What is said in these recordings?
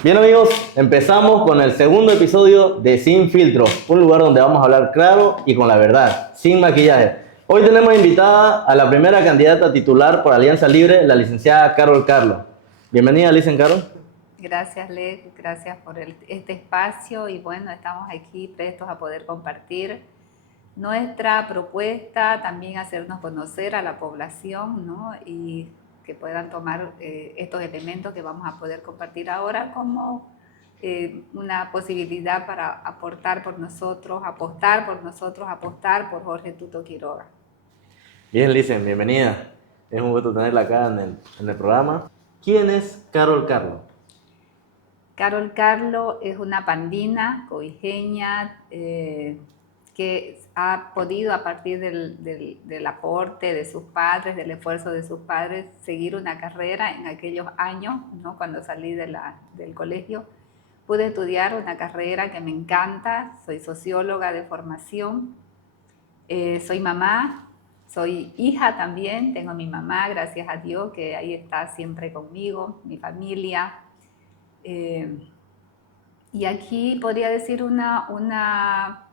Bien amigos, empezamos con el segundo episodio de Sin Filtro, un lugar donde vamos a hablar claro y con la verdad, sin maquillaje. Hoy tenemos invitada a la primera candidata titular por Alianza Libre, la licenciada Carol Carlo. Bienvenida, licen Carol. Gracias, Led, gracias por este espacio y bueno, estamos aquí prestos a poder compartir nuestra propuesta, también hacernos conocer a la población, ¿no? Y que puedan tomar estos elementos que vamos a poder compartir ahora como una posibilidad para aportar por nosotros, apostar por Jorge Tuto Quiroga. Bien, licen, bienvenida. Es un gusto tenerla acá en el programa. ¿Quién es Carol Carlo? Carol Carlo es una pandina coijeña que ha podido, a partir del aporte de sus padres, del esfuerzo de sus padres, seguir una carrera en aquellos años, ¿no? Cuando salí del colegio. Pude estudiar una carrera que me encanta, soy socióloga de formación, soy mamá, soy hija también, tengo a mi mamá, gracias a Dios, que ahí está siempre conmigo, mi familia. Eh, y aquí podría decir una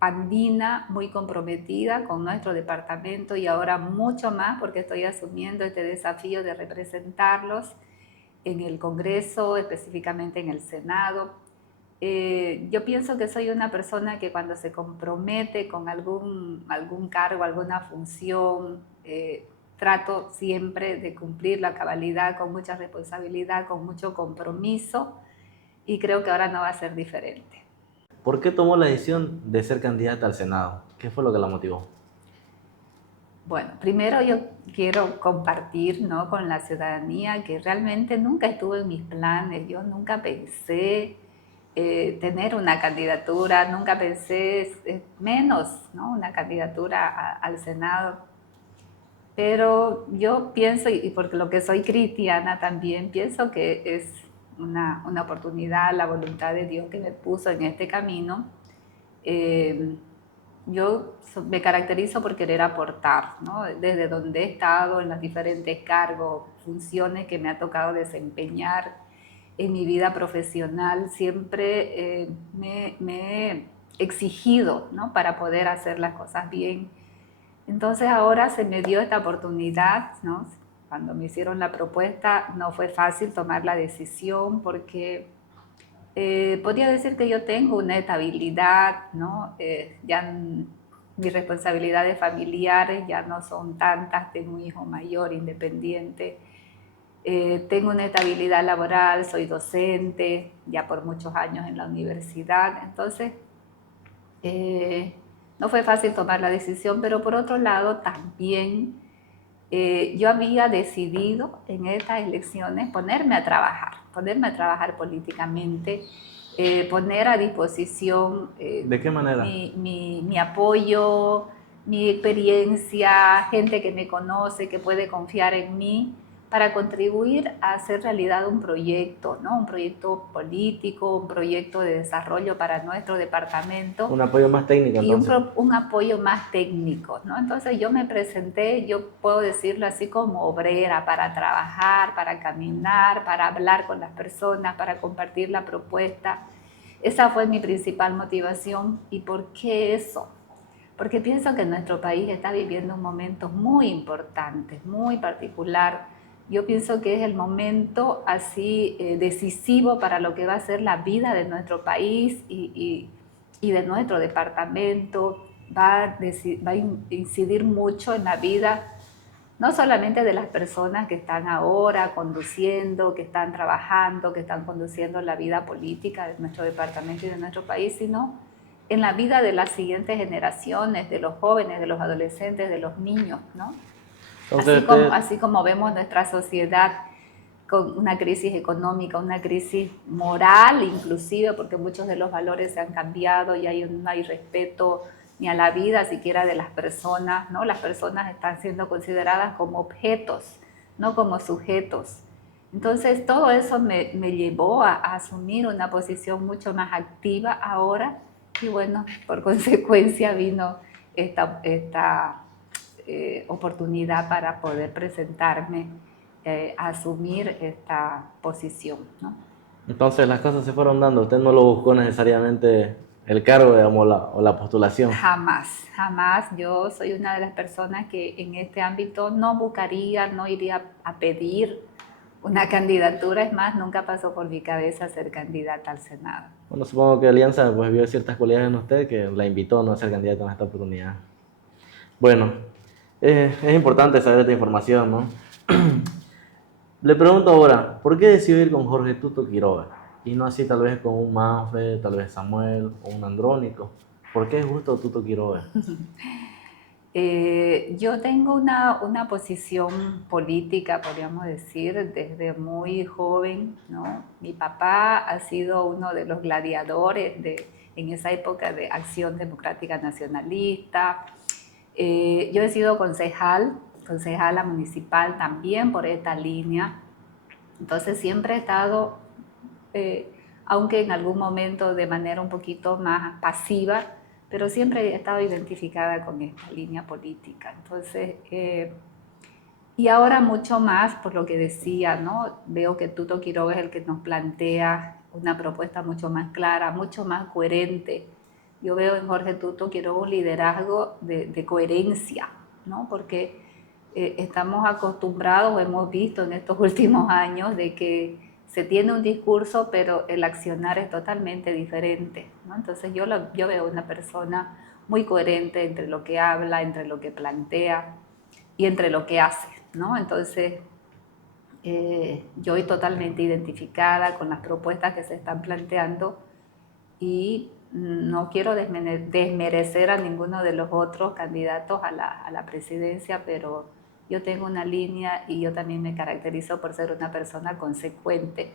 andina muy comprometida con nuestro departamento y ahora mucho más porque estoy asumiendo este desafío de representarlos en el Congreso, específicamente en el Senado. Yo pienso que soy una persona que cuando se compromete con algún cargo, alguna función, trato siempre de cumplir la cabalidad con mucha responsabilidad, con mucho compromiso y creo que ahora no va a ser diferente. ¿Por qué tomó la decisión de ser candidata al Senado? ¿Qué fue lo que la motivó? Bueno, primero yo quiero compartir, ¿no?, con la ciudadanía que realmente nunca estuvo en mis planes, yo nunca pensé tener una candidatura, nunca pensé menos, ¿no?, una candidatura al Senado. Pero yo pienso, y porque lo que soy cristiana también, pienso que es una oportunidad, la voluntad de Dios que me puso en este camino. Eh, yo me caracterizo por querer aportar, ¿no? Desde donde he estado, en los diferentes cargos, funciones que me ha tocado desempeñar en mi vida profesional, siempre me he exigido, ¿no?, para poder hacer las cosas bien. Entonces ahora se me dio esta oportunidad, ¿no? Cuando me hicieron la propuesta no fue fácil tomar la decisión porque podría decir que yo tengo una estabilidad, ¿no? Mis responsabilidades familiares ya no son tantas, tengo un hijo mayor, independiente, tengo una estabilidad laboral, soy docente ya por muchos años en la universidad, entonces eh, no fue fácil tomar la decisión, pero por otro lado también yo había decidido en estas elecciones ponerme a trabajar políticamente, poner a disposición ¿De qué manera? mi apoyo, mi experiencia, gente que me conoce, que puede confiar en mí para contribuir a hacer realidad un proyecto, ¿no? Un proyecto político, un proyecto de desarrollo para nuestro departamento Un apoyo más técnico y entonces. un apoyo más técnico, ¿no? Entonces yo me presenté, yo puedo decirlo así, como obrera, para trabajar, para caminar, para hablar con las personas, para compartir la propuesta. Esa fue mi principal motivación. ¿Y por qué eso? Porque pienso que nuestro país está viviendo un momento muy importante, muy particular. Yo pienso que es el momento así decisivo para lo que va a ser la vida de nuestro país y de nuestro departamento. Va a incidir mucho en la vida, no solamente de las personas que están ahora conduciendo, que están trabajando, que están conduciendo la vida política de nuestro departamento y de nuestro país, sino en la vida de las siguientes generaciones, de los jóvenes, de los adolescentes, de los niños, ¿no? Entonces usted, Así como vemos nuestra sociedad con una crisis económica, una crisis moral inclusive, porque muchos de los valores se han cambiado y no hay respeto ni a la vida siquiera de las personas, ¿no? Las personas están siendo consideradas como objetos, no como sujetos. Entonces todo eso me llevó a asumir una posición mucho más activa ahora y bueno, por consecuencia vino esta oportunidad para poder presentarme a asumir esta posición, ¿no? Entonces las cosas se fueron dando, usted no lo buscó necesariamente el cargo, digamos, o la postulación. Jamás, jamás. Yo soy una de las personas que en este ámbito no buscaría, no iría a pedir una candidatura. Es más, nunca pasó por mi cabeza ser candidata al Senado. Bueno, supongo que Alianza pues vio ciertas cualidades en usted que la invitó, ¿no?, a ser candidato en esta oportunidad. Bueno, es importante saber esta información, ¿no? Le pregunto ahora, ¿por qué decidió ir con Jorge Tuto Quiroga? Y no así tal vez con un Manfred, tal vez Samuel o un Andrónico. ¿Por qué justo Tuto Quiroga? Yo tengo una posición política, podríamos decir, desde muy joven, ¿no? Mi papá ha sido uno de los gladiadores en esa época de Acción Democrática Nacionalista. Yo he sido concejala municipal también por esta línea. Entonces siempre he estado, eh, aunque en algún momento de manera un poquito más pasiva, pero siempre he estado identificada con esta línea política. Entonces, y ahora mucho más por lo que decía, ¿no? Veo que Tuto Quiroga es el que nos plantea una propuesta mucho más clara, mucho más coherente. Yo veo en Jorge Tuto Quiroga un liderazgo de coherencia, ¿no? Porque estamos acostumbrados, o hemos visto en estos últimos años, de que se tiene un discurso, pero el accionar es totalmente diferente, ¿no? Entonces yo veo una persona muy coherente entre lo que habla, entre lo que plantea y entre lo que hace, ¿no? Entonces, yo estoy totalmente identificada con las propuestas que se están planteando y no quiero desmerecer a ninguno de los otros candidatos a la presidencia, pero yo tengo una línea y yo también me caracterizo por ser una persona consecuente.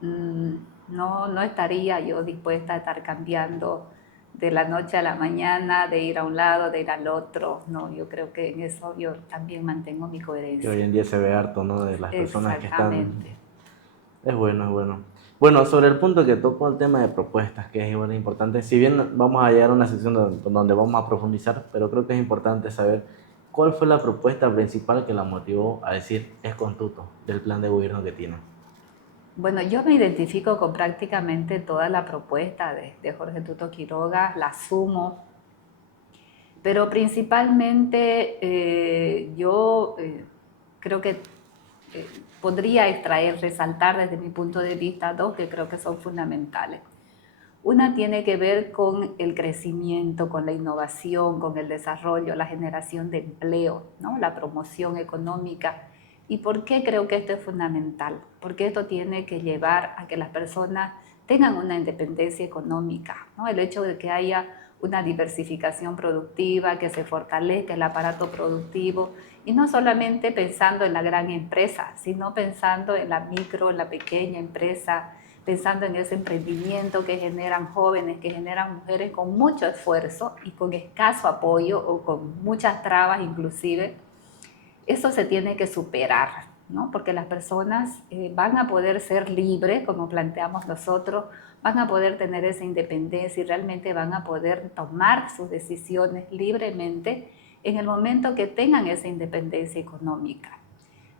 No estaría yo dispuesta a estar cambiando de la noche a la mañana, de ir a un lado, de ir al otro. No, yo creo que en eso yo también mantengo mi Que hoy coherencia. en día se ve harto, ¿no?, de las personas que están. Exactamente. Es bueno, es bueno. Bueno, sobre el punto que tocó el tema de propuestas, que es igual de importante, si bien vamos a llegar a una sección donde vamos a profundizar, pero creo que es importante saber cuál fue la propuesta principal que la motivó a decir es con Tuto del plan de gobierno que tiene. Bueno, yo me identifico con prácticamente toda la propuesta de Jorge Tuto Quiroga, la sumo, pero principalmente yo creo que podría extraer, resaltar desde mi punto de vista dos que creo que son fundamentales. Una tiene que ver con el crecimiento, con la innovación, con el desarrollo, la generación de empleo, ¿no? La promoción económica. ¿Y por qué creo que esto es fundamental? Porque esto tiene que llevar a que las personas tengan una independencia económica, ¿no? El hecho de que haya una diversificación productiva, que se fortalezca el aparato productivo, y no solamente pensando en la gran empresa, sino pensando en la micro, en la pequeña empresa, pensando en ese emprendimiento que generan jóvenes, que generan mujeres con mucho esfuerzo y con escaso apoyo o con muchas trabas inclusive. Eso se tiene que superar, ¿no? Porque las personas van a poder ser libres, como planteamos nosotros, van a poder tener esa independencia y realmente van a poder tomar sus decisiones libremente en el momento que tengan esa independencia económica.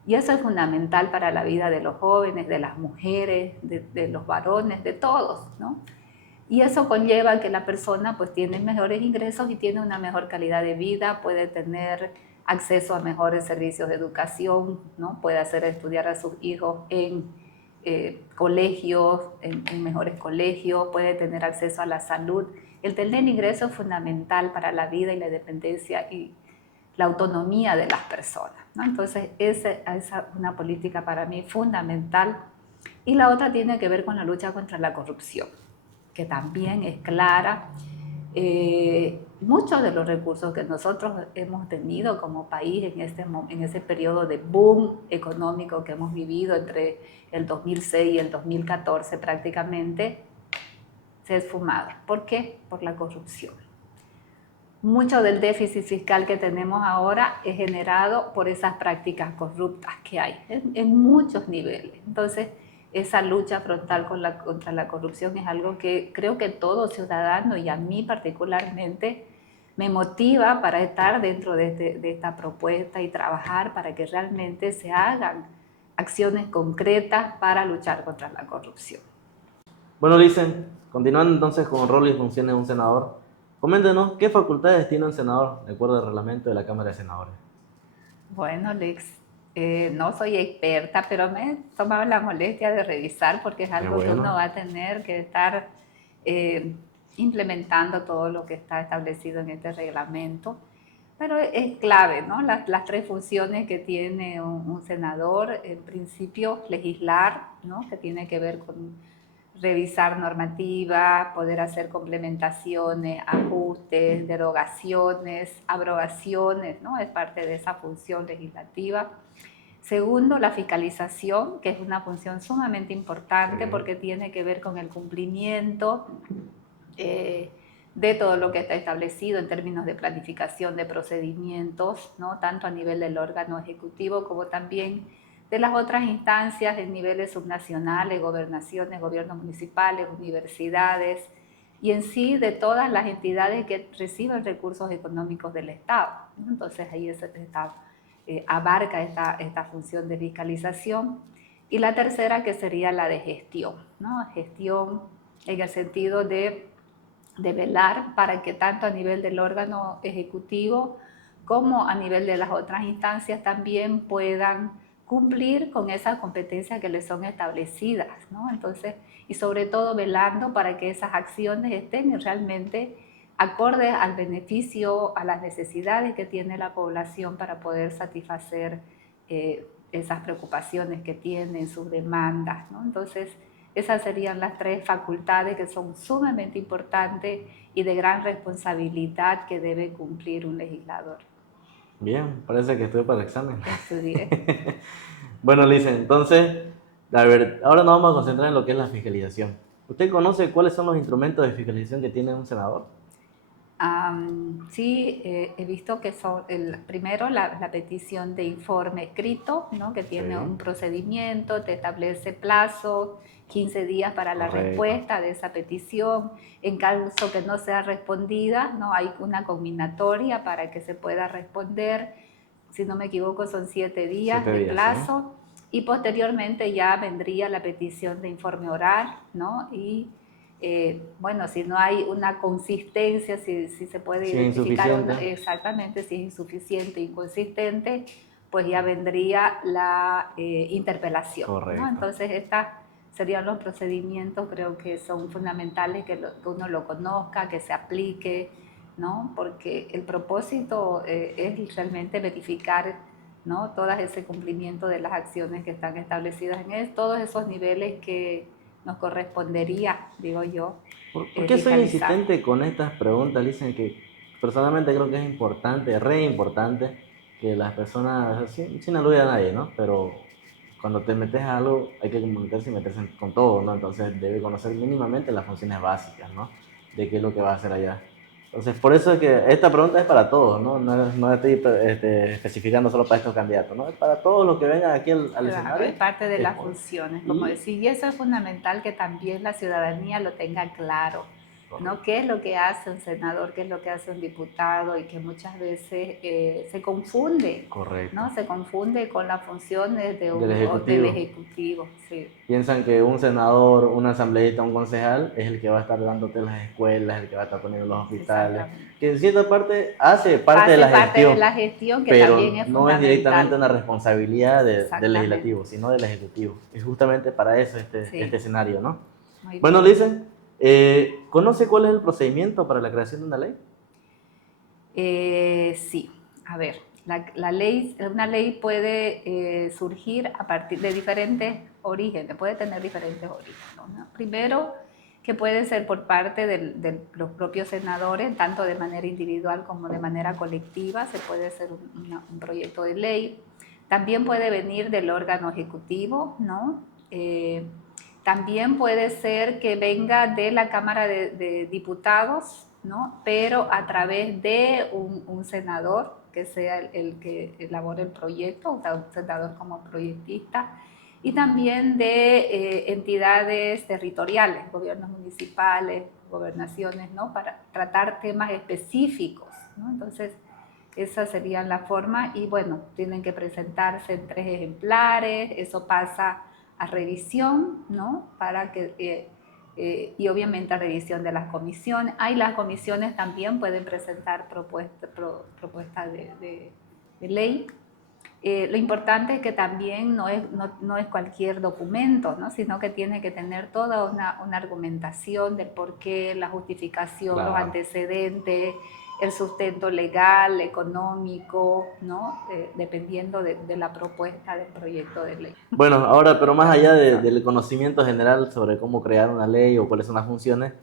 Y eso es fundamental para la vida de los jóvenes, de las mujeres, de los varones, de todos, ¿no? Y eso conlleva que la persona pues tiene mejores ingresos y tiene una mejor calidad de vida, puede tener acceso a mejores servicios de educación, ¿no? Puede hacer estudiar a sus hijos en colegios, en mejores colegios, puede tener acceso a la salud. El tener ingresos es fundamental para la vida y la dependencia y la autonomía de las personas, ¿no? Entonces, esa es una política para mí fundamental. Y la otra tiene que ver con la lucha contra la corrupción, que también es clara. Muchos de los recursos que nosotros hemos tenido como país en ese periodo de boom económico que hemos vivido entre el 2006 y el 2014 prácticamente, se ha esfumado. ¿Por qué? Por la corrupción. Mucho del déficit fiscal que tenemos ahora es generado por esas prácticas corruptas que hay en muchos niveles. Entonces, esa lucha frontal contra la corrupción es algo que creo que todo ciudadano y a mí particularmente me motiva para estar dentro de esta propuesta y trabajar para que realmente se hagan acciones concretas para luchar contra la corrupción. Bueno, Licen, continuando entonces con el rol y funciones de un senador, coméntenos qué facultades tiene un senador de acuerdo al reglamento de la Cámara de Senadores. Bueno, Lex, no soy experta, pero me he tomado la molestia de revisar porque es Qué algo que uno bueno. va a tener que estar eh, implementando todo lo que está establecido en este reglamento. Pero es clave, ¿no? Las tres funciones que tiene un senador, en principio legislar, ¿no? Que tiene que ver con revisar normativa, poder hacer complementaciones, ajustes, derogaciones, abrogaciones, ¿no? Es parte de esa función legislativa. Segundo, la fiscalización, que es una función sumamente importante porque tiene que ver con el cumplimiento eh, de todo lo que está establecido en términos de planificación de procedimientos, ¿no? Tanto a nivel del órgano ejecutivo como también de las otras instancias en niveles subnacionales, gobernaciones, gobiernos municipales, universidades y en sí de todas las entidades que reciben recursos económicos del Estado, ¿no? Entonces ahí abarca esta función de fiscalización. Y la tercera que sería la de gestión, ¿no? Gestión en el sentido de velar para que tanto a nivel del órgano ejecutivo como a nivel de las otras instancias también puedan cumplir con esas competencias que les son establecidas, ¿no? Entonces, y sobre todo velando para que esas acciones estén realmente acordes al beneficio, a las necesidades que tiene la población para poder satisfacer esas preocupaciones que tienen, sus demandas, ¿no? Entonces, esas serían las tres facultades que son sumamente importantes y de gran responsabilidad que debe cumplir un legislador. Bien, parece que estoy para el examen. Estudié. Bueno, Lice, entonces, a ver, ahora nos vamos a concentrar en lo que es la fiscalización. ¿Usted conoce cuáles son los instrumentos de fiscalización que tiene un senador? Sí, he visto que son, primero la petición de informe escrito, ¿no? Que tiene un Sí, procedimiento, te establece plazo, 15 días para la correcto. respuesta de esa petición. En caso que no sea respondida, ¿no? Hay una combinatoria para que se pueda responder. Si no me equivoco, son 7 días Siete de días, ¿sí? plazo. Y posteriormente ya vendría la petición de informe oral, ¿no? Y bueno, si no hay una consistencia, si se puede Si es identificar insuficiente. exactamente si es insuficiente, inconsistente, pues ya vendría la interpelación, ¿no? Correcto. Entonces, estos serían los procedimientos, creo que son fundamentales que uno lo conozca, que se aplique, ¿no? Porque el propósito es realmente verificar, ¿no? Todo ese cumplimiento de las acciones que están establecidas en todos esos niveles que nos correspondería, digo yo, ¿Por qué soy fiscalizar. insistente con estas preguntas? Dicen que personalmente creo que es importante, re importante, que las personas, sin aludir a nadie, ¿no? Pero cuando te metes a algo hay que comunicarse y meterse con todo, ¿no? Entonces debe conocer mínimamente las funciones básicas, ¿no? De qué es lo que va a hacer allá. Entonces, por eso es que esta pregunta es para todos, ¿no? No estoy especificando solo para estos candidatos, ¿no? Es para todos los que vengan aquí al Claro, escenario. es parte de Es las por- funciones, como Y, decir, y eso es fundamental que también la ciudadanía lo tenga claro, ¿no? correcto, ¿Qué es lo que hace un senador, qué es lo que hace un diputado y que muchas veces se confunde, correcto. ¿no? Se confunde con las funciones Del del Ejecutivo. Ejecutivo, sí. Piensan que un senador, un asambleísta, un concejal es el que va a estar dándote las escuelas, el que va a estar poniendo los hospitales, Exactamente. que en cierta parte hace parte de Hace la parte de gestión, la gestión que también pero es no es directamente fundamental. una responsabilidad del Exactamente, legislativo, sino del ejecutivo. Es justamente para eso este sí, escenario, ¿no? muy Bueno, bien. Lisen, ¿conoce cuál es el procedimiento para la creación de una ley? Sí, a ver, una ley puede surgir a partir de diferentes orígenes, puede tener diferentes orígenes, ¿no? Primero, que puede ser por parte de los propios senadores, tanto de manera individual como de manera colectiva, se puede hacer un proyecto de ley. También puede venir del órgano ejecutivo, ¿no? También puede ser que venga de la Cámara de Diputados, ¿no? Pero a través de un senador que sea el que elabore el proyecto, un senador como proyectista, y también de entidades territoriales, gobiernos municipales, gobernaciones, ¿no? Para tratar temas específicos, ¿no? Entonces, esa sería la forma y bueno, tienen que presentarse en 3 ejemplares, eso pasa a revisión, ¿no? Para que y obviamente revisión de las comisiones. Las comisiones también pueden presentar propuestas de ley. Lo importante es que también no es cualquier documento, ¿no? Sino que tiene que tener toda una argumentación del porqué, la justificación, Claro. los antecedentes, el sustento legal, económico, ¿no? Dependiendo de la propuesta del proyecto de ley. Bueno, ahora, pero más allá del conocimiento general sobre cómo crear una ley o cuáles son las funciones,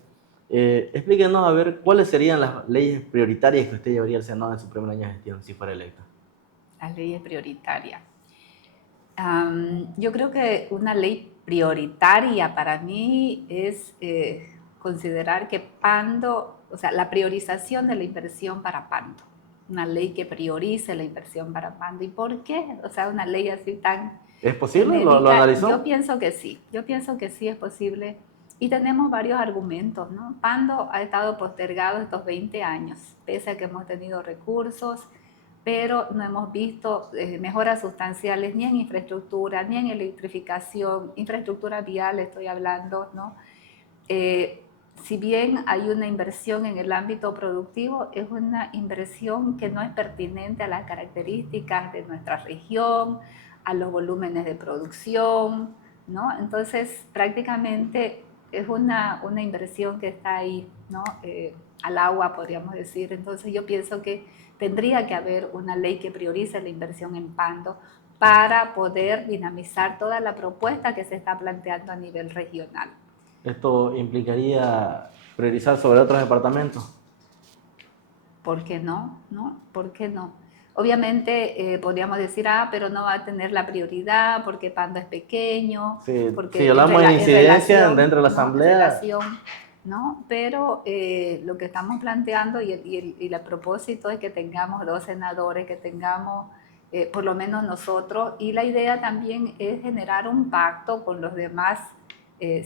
explíquenos a ver cuáles serían las leyes prioritarias que usted llevaría al Senado en su primer año de gestión si fuera electa. Las leyes prioritarias. Yo creo que una ley prioritaria para mí es considerar que Pando, o sea, la priorización de la inversión para Pando. Una ley que priorice la inversión para Pando. ¿Y por qué? O sea, una ley así tan... ¿Es posible? ¿Lo analizó? Yo pienso que sí es posible. Y tenemos varios argumentos, ¿no? Pando ha estado postergado estos 20 años, pese a que hemos tenido recursos, pero no hemos visto mejoras sustanciales ni en infraestructura, ni en electrificación, infraestructura vial estoy hablando, ¿no? Si bien hay una inversión en el ámbito productivo, es una inversión que no es pertinente a las características de nuestra región, a los volúmenes de producción, ¿no? Entonces, prácticamente es una inversión que está ahí, ¿no? Al agua, podríamos decir. Entonces, yo pienso que tendría que haber una ley que priorice la inversión en Pando para poder dinamizar toda la propuesta que se está planteando a nivel regional. ¿Esto implicaría priorizar sobre otros departamentos? ¿Por qué no? ¿No? ¿Por qué no? Obviamente podríamos decir, pero no va a tener la prioridad porque Pando es pequeño, Sí, porque si hablamos de incidencia dentro de la asamblea, ¿no? Pero lo que estamos planteando y el propósito es que tengamos 2 senadores, que tengamos por lo menos nosotros, y la idea también es generar un pacto con los demás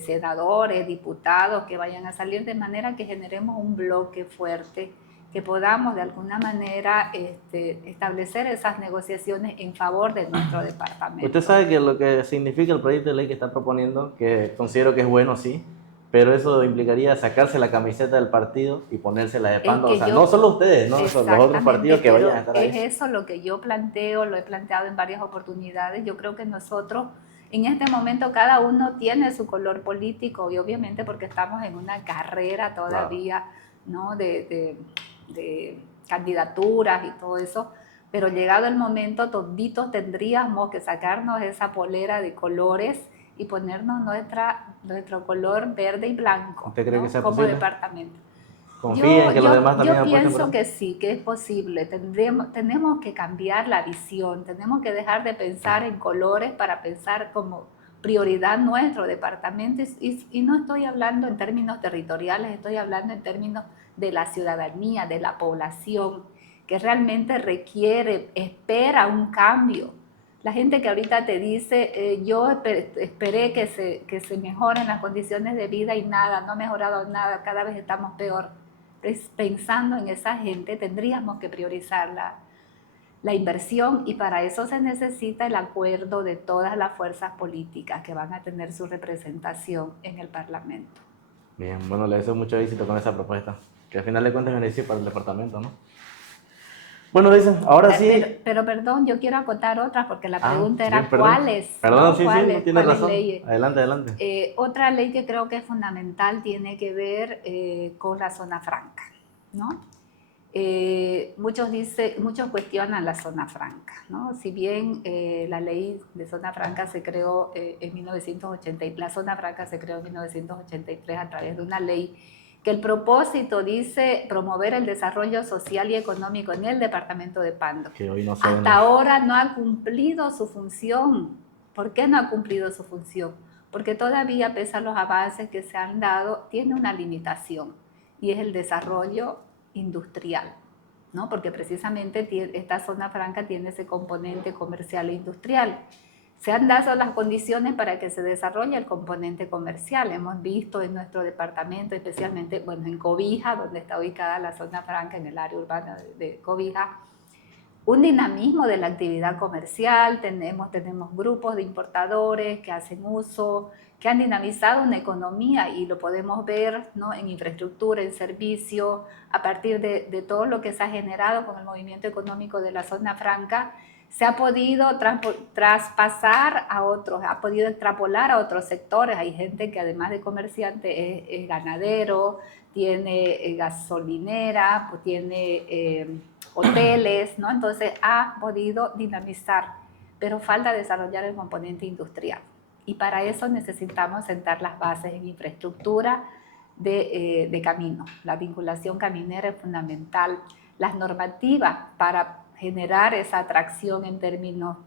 senadores, diputados que vayan a salir, de manera que generemos un bloque fuerte, que podamos de alguna manera establecer esas negociaciones en favor de nuestro departamento. Usted sabe que lo que significa el proyecto de ley que está proponiendo, que considero que es bueno, sí, pero eso implicaría sacarse la camiseta del partido y ponérsela de Pando. O sea, no solo ustedes, ¿no? Son los otros partidos que vayan a estar ahí. Es eso lo que yo planteo, lo he planteado en varias oportunidades. Yo creo que nosotros, en este momento, cada uno tiene su color político y obviamente porque estamos en una carrera todavía, ¿no? de candidaturas y todo eso, pero llegado el momento, toditos tendríamos que sacarnos esa polera de colores y ponernos nuestro color verde y blanco. ¿Usted cree que sea como posible? Departamento. ¿Confía en que los demás también apuesten por eso? Yo pienso que sí, que es posible. Tenemos que cambiar la visión, tenemos que dejar de pensar en colores para pensar como prioridad nuestro departamento. Y no estoy hablando en términos territoriales, estoy hablando en términos de la ciudadanía, de la población, que realmente espera un cambio. La gente que ahorita te dice, yo esperé que se mejoren las condiciones de vida y nada, no ha mejorado nada, cada vez estamos peor. Pensando en esa gente, tendríamos que priorizar la inversión y para eso se necesita el acuerdo de todas las fuerzas políticas que van a tener su representación en el Parlamento. Bien, bueno, le deseo mucho éxito con esa propuesta, que al final de cuentas es beneficio para el departamento, ¿no? Bueno, dicen, ahora sí... Pero perdón, yo quiero acotar otras porque la pregunta era bien, perdón. ¿cuáles? Perdón, ¿no? sí, tiene razón. Leyes? Adelante. Otra ley que creo que es fundamental tiene que ver con la zona franca, ¿no? Muchos cuestionan la zona franca, ¿no? Si bien la ley de zona franca se creó en 1983, la zona franca se creó en 1983 a través de una ley que el propósito dice promover el desarrollo social y económico en el departamento de Pando. Que hoy no Hasta ahora no ha cumplido su función. ¿Por qué no ha cumplido su función? Porque todavía, pese a los avances que se han dado, tiene una limitación y es el desarrollo industrial, ¿no? Porque precisamente esta zona franca tiene ese componente comercial e industrial. Se han dado las condiciones para que se desarrolle el componente comercial. Hemos visto en nuestro departamento, especialmente en Cobija, donde está ubicada la zona franca, en el área urbana de Cobija, un dinamismo de la actividad comercial, tenemos grupos de importadores que hacen uso, que han dinamizado una economía y lo podemos ver, ¿no?, en infraestructura, en servicio, a partir de todo lo que se ha generado con el movimiento económico de la zona franca, se ha podido traspasar a otros, ha podido extrapolar a otros sectores. Hay gente que además de comerciante es ganadero, tiene gasolinera, pues tiene hoteles, ¿no? Entonces ha podido dinamizar, pero falta desarrollar el componente industrial. Y para eso necesitamos sentar las bases en infraestructura de camino. La vinculación caminera es fundamental. Las normativas para generar esa atracción en términos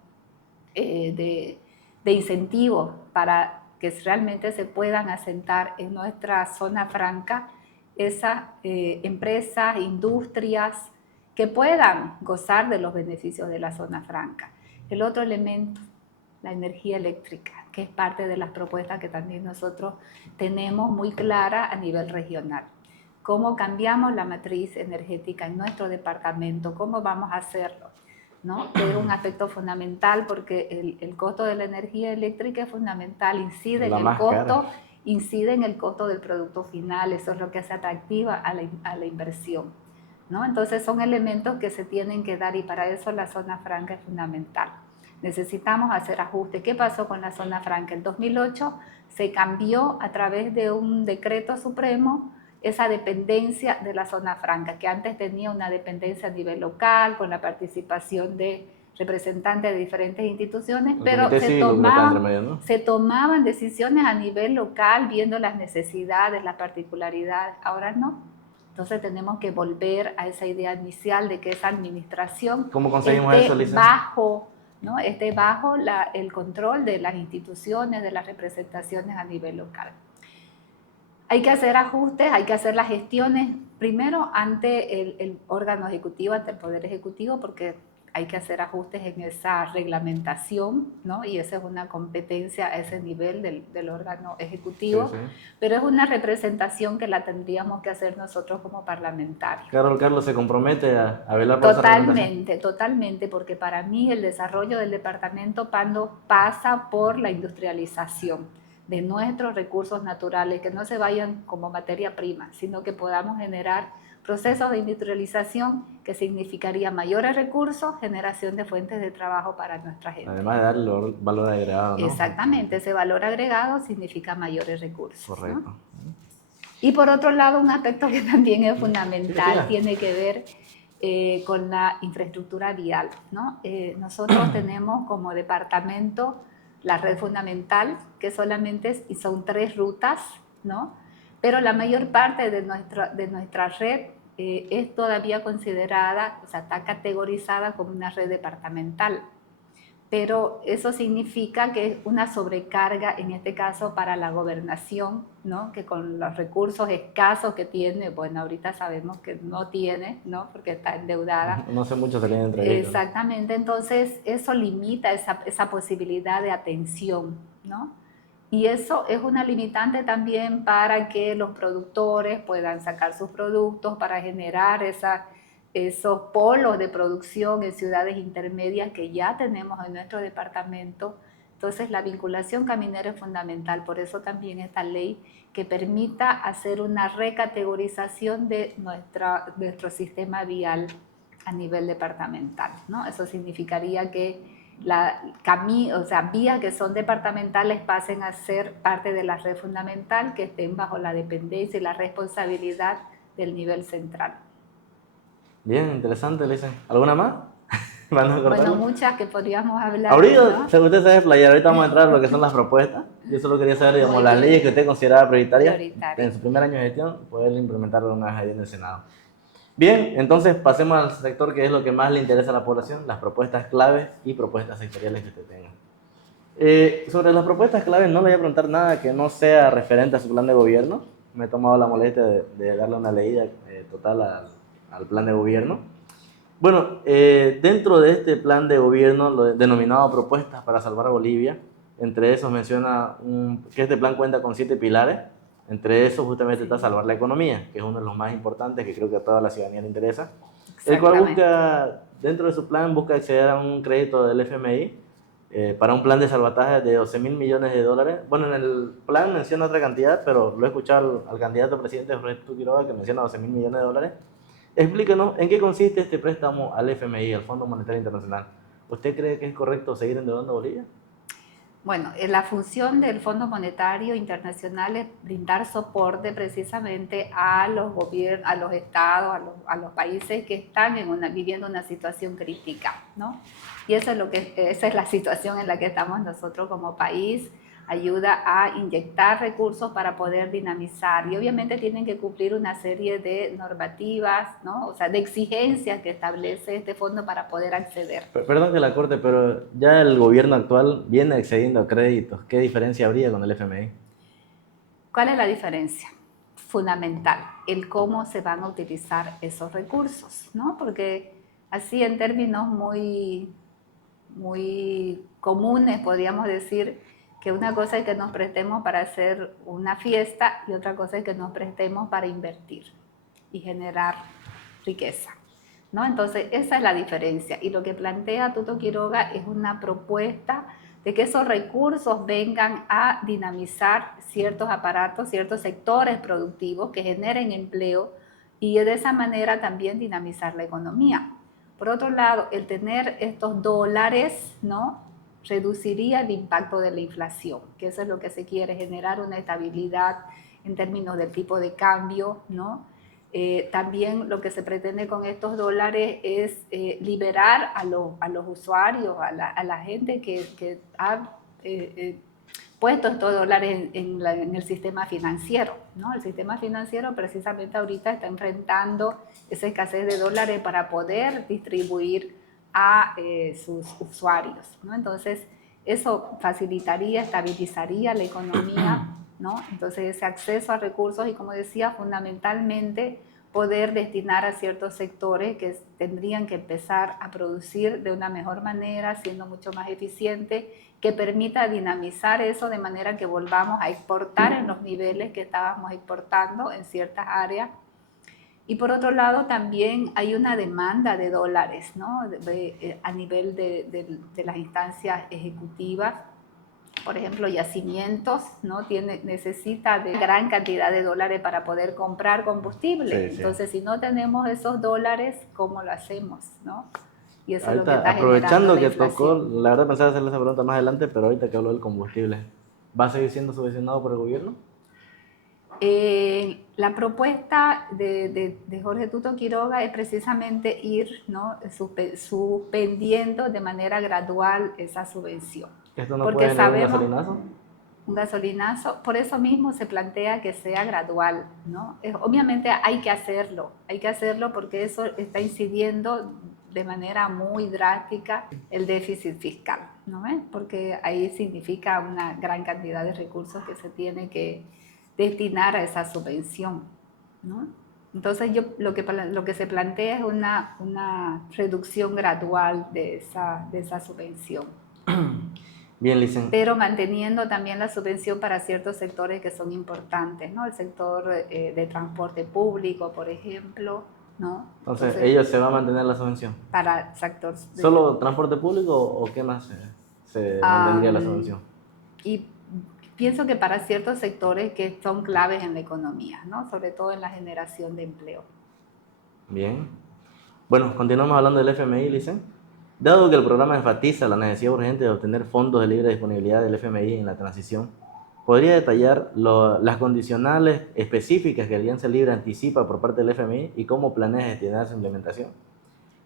de incentivos para que realmente se puedan asentar en nuestra zona franca esas empresas, industrias que puedan gozar de los beneficios de la zona franca. El otro elemento, la energía eléctrica, que es parte de las propuestas que también nosotros tenemos muy clara a nivel regional. ¿Cómo cambiamos la matriz energética en nuestro departamento? ¿Cómo vamos a hacerlo? ¿No? Es un aspecto fundamental porque el costo de la energía eléctrica es fundamental, incide en el costo del producto final, eso es lo que hace atractiva a la inversión, ¿no? Entonces son elementos que se tienen que dar y para eso la zona franca es fundamental. Necesitamos hacer ajustes. ¿Qué pasó con la zona franca? En 2008 se cambió a través de un decreto supremo esa dependencia de la zona franca, que antes tenía una dependencia a nivel local, con la participación de representantes de diferentes instituciones, pero se tomaban decisiones a nivel local, viendo las necesidades, las particularidades. Ahora no. Entonces tenemos que volver a esa idea inicial de que esa administración ¿Cómo conseguimos eso, Lisa? ¿no? Esté bajo el control de las instituciones, de las representaciones a nivel local. Hay que hacer ajustes, hay que hacer las gestiones, primero ante el órgano ejecutivo, ante el Poder Ejecutivo, porque hay que hacer ajustes en esa reglamentación, ¿no? Y esa es una competencia a ese nivel del órgano ejecutivo, sí. Pero es una representación que la tendríamos que hacer nosotros como parlamentarios. Carlos se compromete a velar por esa reglamentación. Totalmente, porque para mí el desarrollo del departamento Pando pasa por la industrialización de nuestros recursos naturales, que no se vayan como materia prima, sino que podamos generar procesos de industrialización que significaría mayores recursos, generación de fuentes de trabajo para nuestra gente. Además de darle valor agregado, ¿no? Exactamente, ese valor agregado significa mayores recursos. Correcto. ¿no? Y por otro lado, un aspecto que también es fundamental, tiene que ver con la infraestructura vial, ¿no? Nosotros tenemos como departamento la red fundamental, que solamente son 3 rutas, ¿no? Pero la mayor parte de nuestra red es todavía considerada, o sea, está categorizada como una red departamental. Pero eso significa que es una sobrecarga, en este caso, para la gobernación, ¿no? Que con los recursos escasos que tiene, bueno, ahorita sabemos que no tiene, ¿no? Porque está endeudada. No sé mucho salir entre ellos. Exactamente, entonces eso limita esa posibilidad de atención, ¿no? Y eso es una limitante también para que los productores puedan sacar sus productos, para generar esos polos de producción en ciudades intermedias que ya tenemos en nuestro departamento. Entonces la vinculación caminera es fundamental, por eso también esta ley que permita hacer una recategorización de nuestro sistema vial a nivel departamental, ¿no? Eso significaría que vías que son departamentales pasen a ser parte de la red fundamental, que estén bajo la dependencia y la responsabilidad del nivel central. Bien, interesante, Lisa. ¿Alguna más? Bueno, muchas que podríamos hablar. Ahorita, ¿no? Usted se va a explayar, ahorita vamos a entrar a lo que son las propuestas. Yo solo quería saber, digamos, las leyes que usted consideraba prioritarias en su primer año de gestión, poder implementarlo una vez ahí en el Senado. Bien, entonces pasemos al sector que es lo que más le interesa a la población, las propuestas claves y propuestas sectoriales que usted tenga. Sobre las propuestas claves no le voy a preguntar nada que no sea referente a su plan de gobierno. Me he tomado la molestia de darle una leída total al plan de gobierno. Bueno, dentro de este plan de gobierno, lo denominado Propuestas para Salvar a Bolivia, entre esos menciona que este plan cuenta con 7 pilares. Entre esos justamente está salvar la economía, que es uno de los más importantes, que creo que a toda la ciudadanía le interesa. el cual Exactamente. busca, dentro de su plan, busca acceder a un crédito del FMI para un plan de salvataje de 12 mil millones de dólares. Bueno, en el plan menciona otra cantidad, pero lo he escuchado al candidato a presidente Jorge Tito Quiroga que menciona 12 mil millones de dólares. Explíquenos en qué consiste este préstamo al FMI, al Fondo Monetario Internacional. ¿Usted cree que es correcto seguir endeudando a Bolivia? Bueno, la función del Fondo Monetario Internacional es brindar soporte precisamente a los gobiernos, a los estados, a los países que están viviendo una situación crítica, ¿no? Y eso es esa es la situación en la que estamos nosotros como país. Ayuda a inyectar recursos para poder dinamizar y obviamente tienen que cumplir una serie de normativas, ¿no? O sea, de exigencias que establece este fondo para poder acceder. Perdón que la corte, pero ya el gobierno actual viene accediendo a créditos. ¿Qué diferencia habría con el FMI? ¿Cuál es la diferencia? Fundamental, el cómo se van a utilizar esos recursos, ¿no? Porque así en términos muy comunes podríamos decir que una cosa es que nos prestemos para hacer una fiesta y otra cosa es que nos prestemos para invertir y generar riqueza, ¿no? Entonces, esa es la diferencia. Y lo que plantea Tuto Quiroga es una propuesta de que esos recursos vengan a dinamizar ciertos aparatos, ciertos sectores productivos que generen empleo y de esa manera también dinamizar la economía. Por otro lado, el tener estos dólares, ¿no?, reduciría el impacto de la inflación, que eso es lo que se quiere, generar una estabilidad en términos del tipo de cambio, ¿no? También lo que se pretende con estos dólares es liberar a los usuarios, a la gente que ha puesto estos dólares en el sistema financiero, ¿no? El sistema financiero precisamente ahorita está enfrentando esa escasez de dólares para poder distribuir a sus usuarios, ¿no? Entonces, eso facilitaría, estabilizaría la economía, ¿no? Entonces, ese acceso a recursos y, como decía, fundamentalmente poder destinar a ciertos sectores que tendrían que empezar a producir de una mejor manera, siendo mucho más eficiente, que permita dinamizar eso de manera que volvamos a exportar en los niveles que estábamos exportando en ciertas áreas. Y por otro lado, también hay una demanda de dólares, ¿no? A nivel de las instancias ejecutivas. Por ejemplo, yacimientos, ¿no? Necesita de gran cantidad de dólares para poder comprar combustible. Sí, sí. Entonces, si no tenemos esos dólares, ¿cómo lo hacemos, no? Y eso es lo que Ahorita, está generando aprovechando la que tocó, inflación. la verdad pensaba hacerle esa pregunta más adelante, pero ahorita que habló del combustible, ¿va a seguir siendo subvencionado por el gobierno? La propuesta de Jorge Tuto Quiroga es precisamente ir, ¿no?, suspendiendo de manera gradual esa subvención. ¿Esto no puede Porque generar un sabemos, gasolinazo? un gasolinazo, por eso mismo se plantea que sea gradual, ¿no? Obviamente hay que hacerlo porque eso está incidiendo de manera muy drástica el déficit fiscal, ¿no? Porque ahí significa una gran cantidad de recursos que se tiene que destinar a esa subvención, ¿no? Entonces lo que se plantea es una reducción gradual de esa subvención, Bien, Licen. pero manteniendo también la subvención para ciertos sectores que son importantes, ¿no? El sector de transporte público, por ejemplo, ¿no? Entonces, Entonces, ellos se va a mantener la subvención. para sectores ¿Solo transporte público o qué más se mantendría la subvención? y pienso que para ciertos sectores que son claves en la economía, ¿no? Sobre todo en la generación de empleo. Bien. Bueno, continuamos hablando del FMI, Licen. Dado que el programa enfatiza la necesidad urgente de obtener fondos de libre disponibilidad del FMI en la transición, ¿podría detallar las condicionales específicas que Alianza Libre anticipa por parte del FMI y cómo planea gestionar su implementación?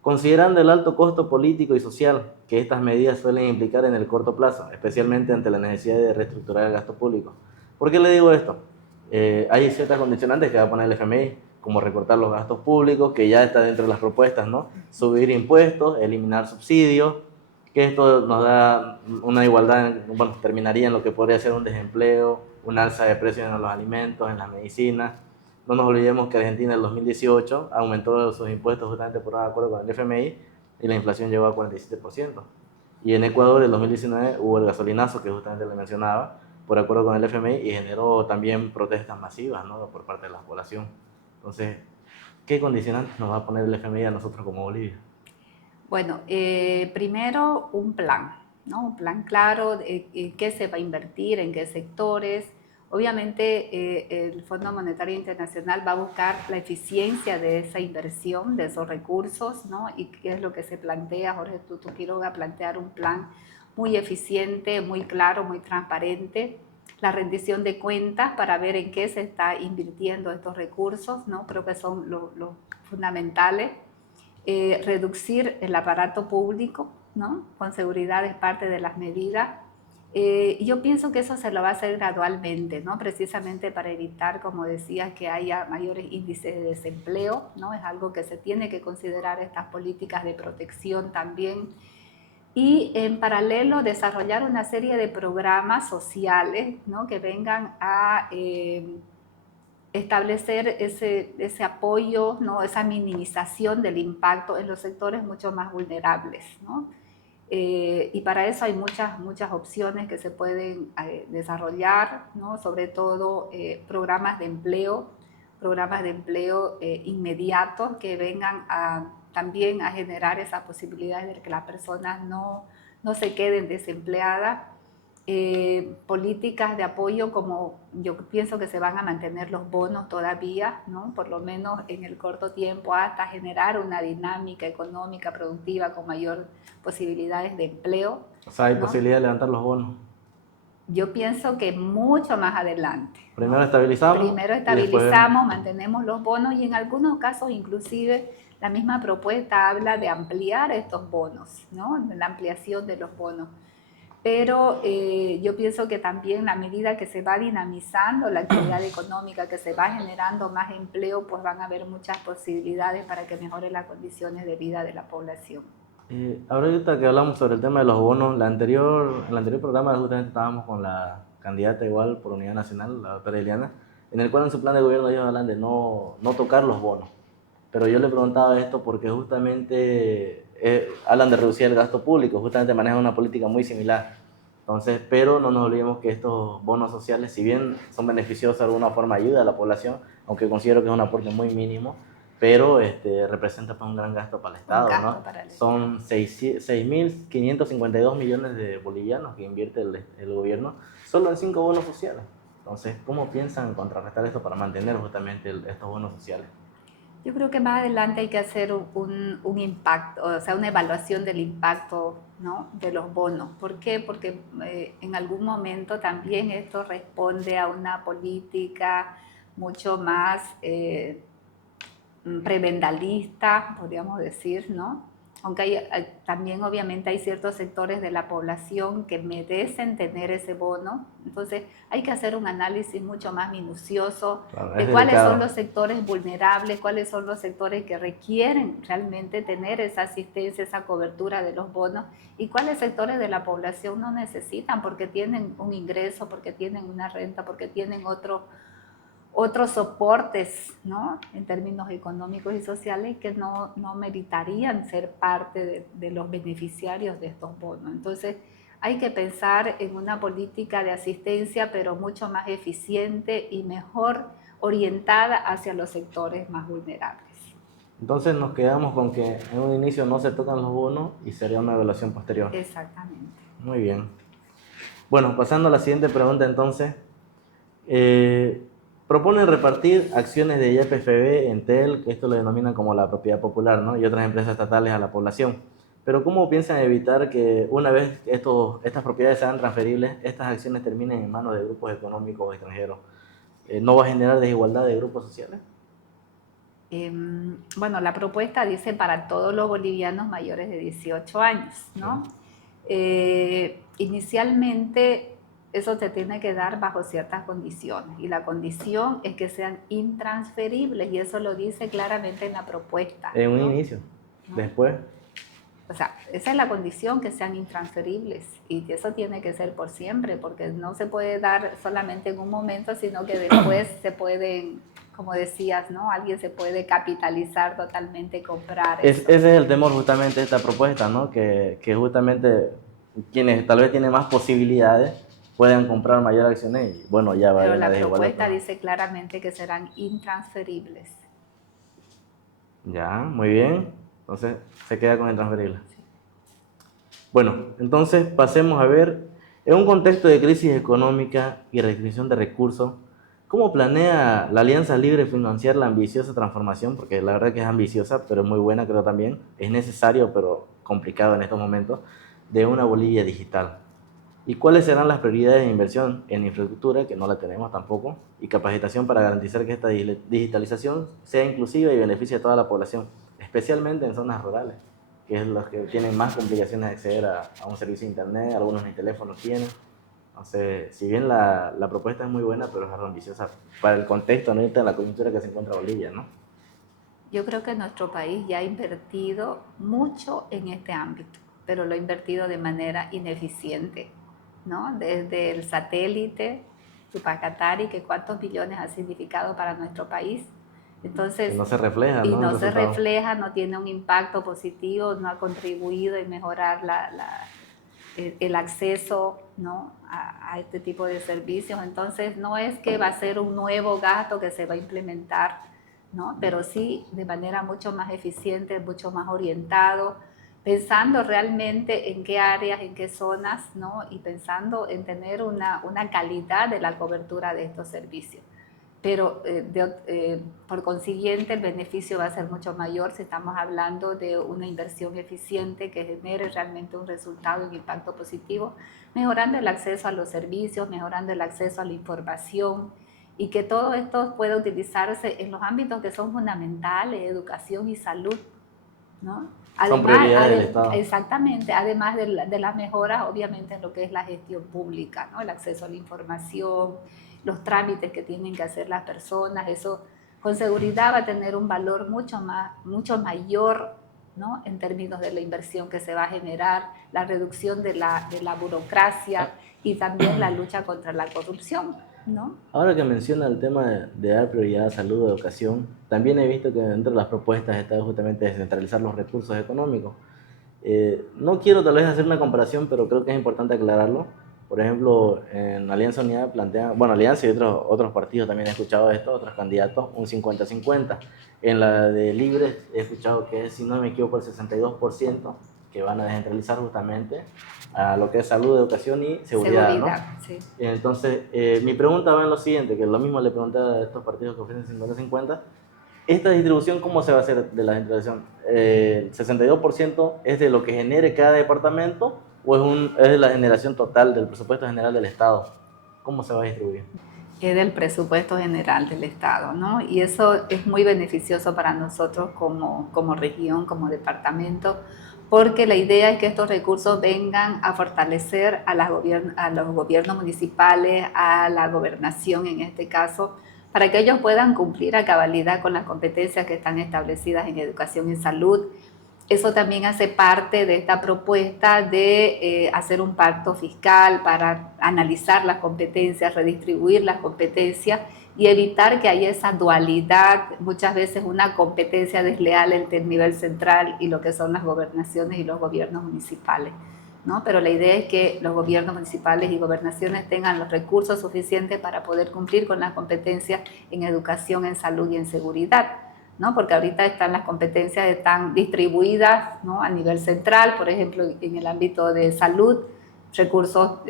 Considerando el alto costo político y social que estas medidas suelen implicar en el corto plazo, especialmente ante la necesidad de reestructurar el gasto público. ¿Por qué le digo esto? Hay ciertas condicionantes que va a poner el FMI, como recortar los gastos públicos, que ya está dentro de las propuestas, ¿no? Subir impuestos, eliminar subsidios, que esto nos da una igualdad, bueno, terminaría en lo que podría ser un desempleo, un alza de precios en los alimentos, en las medicinas. No nos olvidemos que Argentina en el 2018 aumentó sus impuestos justamente por un acuerdo con el FMI y la inflación llegó a 47%. Y en Ecuador en el 2019 hubo el gasolinazo que justamente le mencionaba por acuerdo con el FMI y generó también protestas masivas, ¿no?, por parte de la población. Entonces, ¿Qué condicionantes nos va a poner el FMI a nosotros como Bolivia? Bueno, primero un plan, ¿no? Un plan claro de en qué se va a invertir, en qué sectores. Obviamente, el Fondo Monetario Internacional va a buscar la eficiencia de esa inversión, de esos recursos, ¿no? Y qué es lo que se plantea. Jorge Tutu Quiroga plantear un plan muy eficiente, muy claro, muy transparente. La rendición de cuentas para ver en qué se está invirtiendo estos recursos, ¿no? Creo que son los fundamentales. Reducir el aparato público, ¿no? Con seguridad es parte de las medidas. Yo pienso que eso se lo va a hacer gradualmente, ¿no? Precisamente para evitar, como decía, que haya mayores índices de desempleo, ¿no? Es algo que se tiene que considerar estas políticas de protección también. Y en paralelo desarrollar una serie de programas sociales, ¿no? Que vengan a establecer ese apoyo, ¿no? Esa minimización del impacto en los sectores mucho más vulnerables, ¿no? Y para eso hay muchas opciones que se pueden desarrollar, ¿no? Sobre todo programas de empleo inmediatos que vengan también a generar esas posibilidades de que las personas no se queden desempleadas. Políticas de apoyo como yo pienso que se van a mantener los bonos todavía, ¿no? Por lo menos en el corto tiempo hasta generar una dinámica económica productiva con mayor posibilidades de empleo, O sea, hay ¿no? posibilidad de levantar los bonos. Yo pienso que mucho más adelante, Primero ¿no? estabilizamos Primero y después vemos. estabilizamos, mantenemos los bonos y en algunos casos inclusive la misma propuesta habla de ampliar estos bonos, ¿no? La ampliación de los bonos. Pero yo pienso que también a medida que se va dinamizando la actividad económica, que se va generando más empleo, pues van a haber muchas posibilidades para que mejoren las condiciones de vida de la población. Ahorita que hablamos sobre el tema de los bonos, en el anterior programa justamente estábamos con la candidata igual por Unidad Nacional, la doctora Eliana, en el cual en su plan de gobierno ellos hablan de no tocar los bonos. Pero yo le preguntaba esto porque justamente hablan de reducir el gasto público, justamente manejan una política muy similar. Entonces, pero no nos olvidemos que estos bonos sociales, si bien son beneficiosos de alguna forma, ayuda a la población, aunque considero que es un aporte muy mínimo, pero representa pues, un gran gasto para el Un Estado, gasto ¿no? para el Estado. Son 6.552 millones de bolivianos que invierte el gobierno solo en 5 bonos sociales. Entonces, ¿cómo piensan contrarrestar esto para mantener justamente estos bonos sociales? Yo creo que más adelante hay que hacer un impacto, o sea, una evaluación del impacto, ¿no? De los bonos. ¿Por qué? Porque en algún momento también esto responde a una política mucho más prebendalista, podríamos decir, ¿no? Aunque también obviamente hay ciertos sectores de la población que merecen tener ese bono, entonces hay que hacer un análisis mucho más minucioso Claro, es de cuáles son delicado. los sectores vulnerables, cuáles son los sectores que requieren realmente tener esa asistencia, esa cobertura de los bonos y cuáles sectores de la población no necesitan porque tienen un ingreso, porque tienen una renta, porque tienen otros soportes, ¿no? En términos económicos y sociales que no meritarían ser parte de los beneficiarios de estos bonos. Entonces, hay que pensar en una política de asistencia, pero mucho más eficiente y mejor orientada hacia los sectores más vulnerables. Entonces nos quedamos con que en un inicio no se tocan los bonos y sería una evaluación posterior. Exactamente. Muy bien. Bueno, pasando a la siguiente pregunta entonces. Eh, Proponen repartir acciones de YPFB, Entel, que esto lo denominan como la propiedad popular, ¿no? Y otras empresas estatales a la población. Pero ¿cómo piensan evitar que una vez estas propiedades sean transferibles, estas acciones terminen en manos de grupos económicos extranjeros? ¿No va a generar desigualdad de grupos sociales? Bueno, la propuesta dice para todos los bolivianos mayores de 18 años, ¿no? Sí. Inicialmente eso se tiene que dar bajo ciertas condiciones y la condición es que sean intransferibles y eso lo dice claramente en la propuesta, En un ¿no? inicio. ¿No? Después, O sea, esa es la condición, que sean intransferibles y eso tiene que ser por siempre porque no se puede dar solamente en un momento, sino que después se pueden, como decías, ¿no? Alguien se puede capitalizar totalmente y comprar eso. ese es el temor justamente de esta propuesta, ¿no? Que justamente quienes tal vez tienen más posibilidades puedan comprar mayor acciones y bueno, ya va a Pero haber una la desigualdad. propuesta dice claramente que serán intransferibles. Ya, muy bien. Entonces se queda con el transferible. Bueno, entonces pasemos a ver, en un contexto de crisis económica y restricción de recursos, ¿cómo planea la Alianza Libre financiar la ambiciosa transformación? Porque la verdad que es ambiciosa, pero es muy buena, creo también. Es necesario, pero complicado en estos momentos, de una Bolivia digital. ¿Y cuáles serán las prioridades de inversión en infraestructura, que no la tenemos tampoco, y capacitación para garantizar que esta digitalización sea inclusiva y beneficie a toda la población, especialmente en zonas rurales, que es los que tienen más complicaciones de acceder a un servicio de internet, algunos ni teléfonos tienen? Entonces, si bien la propuesta es muy buena, pero es algo ambiciosa para el contexto, ¿no? De la coyuntura que se encuentra Bolivia, ¿no? Yo creo que nuestro país ya ha invertido mucho en este ámbito, pero lo ha invertido de manera ineficiente, ¿no? Desde el satélite, Tupacatari, que cuántos billones ha significado para nuestro país. Que Entonces, no se refleja, y ¿no? El no se resultado. refleja, no tiene un impacto positivo, no ha contribuido en mejorar el acceso, ¿no? A este tipo de servicios. Entonces, no es que va a ser un nuevo gasto que se va a implementar, ¿no? Pero sí de manera mucho más eficiente, mucho más orientado, pensando realmente en qué áreas, en qué zonas, ¿no? Y pensando en tener una calidad de la cobertura de estos servicios. Pero por consiguiente el beneficio va a ser mucho mayor si estamos hablando de una inversión eficiente que genere realmente un resultado, un impacto positivo, mejorando el acceso a los servicios, mejorando el acceso a la información, y que todo esto pueda utilizarse en los ámbitos que son fundamentales, educación y salud, ¿no? Son Además, prioridades del Estado. exactamente, además de las mejoras, obviamente, en lo que es la gestión pública, ¿no? El acceso a la información, los trámites que tienen que hacer las personas, eso con seguridad va a tener un valor mucho mayor, ¿no? En términos de la inversión que se va a generar, la reducción de la burocracia y también la lucha contra la corrupción, ¿no? Ahora que menciona el tema de dar prioridad a salud, educación, también he visto que dentro de las propuestas está justamente descentralizar los recursos económicos. No quiero tal vez hacer una comparación, pero creo que es importante aclararlo. Por ejemplo, en Alianza Unidad plantean, bueno, Alianza y otros partidos también he escuchado esto, otros candidatos, un 50-50. En la de Libres he escuchado que es, si no me equivoco, el 62% que van a descentralizar justamente a lo que es salud, educación y seguridad, ¿no? Seguridad, sí. Entonces, mi pregunta va en lo siguiente, que lo mismo le pregunté a estos partidos que ofrecen 50-50. ¿Esta distribución cómo se va a hacer de la distribución? ¿El 62% es de lo que genere cada departamento o es de la generación total del presupuesto general del Estado? ¿Cómo se va a distribuir? Es del presupuesto general del Estado, ¿no? Y eso es muy beneficioso para nosotros como región, como departamento, porque la idea es que estos recursos vengan a fortalecer a los gobiernos municipales, a la gobernación en este caso, para que ellos puedan cumplir a cabalidad con las competencias que están establecidas en educación y salud. Eso también hace parte de esta propuesta de hacer un pacto fiscal para analizar las competencias, redistribuir las competencias y evitar que haya esa dualidad, muchas veces una competencia desleal entre el nivel central y lo que son las gobernaciones y los gobiernos municipales, ¿no? Pero la idea es que los gobiernos municipales y gobernaciones tengan los recursos suficientes para poder cumplir con las competencias en educación, en salud y en seguridad, ¿no? Porque ahorita las competencias están distribuidas, ¿no? A nivel central, por ejemplo, en el ámbito de salud, recursos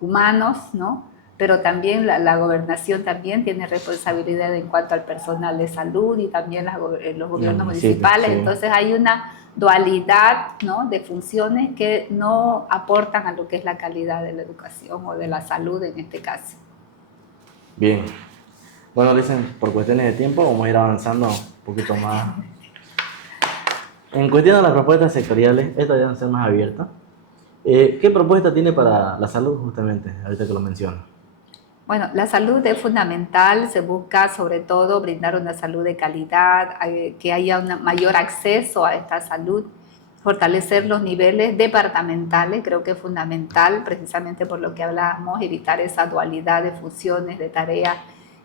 humanos, ¿no? Pero también la gobernación también tiene responsabilidad en cuanto al personal de salud y también los gobiernos municipales. Sí. Entonces hay una dualidad, ¿no? De funciones que no aportan a lo que es la calidad de la educación o de la salud en este caso. Bien. Bueno, dicen, por cuestiones de tiempo vamos a ir avanzando un poquito más. En cuestión de las propuestas sectoriales, estas deben ser más abiertas. ¿Qué propuesta tiene para la salud justamente, ahorita que lo menciono? Bueno, la salud es fundamental, se busca sobre todo brindar una salud de calidad, que haya un mayor acceso a esta salud, fortalecer los niveles departamentales, creo que es fundamental, precisamente por lo que hablábamos, evitar esa dualidad de funciones, de tareas,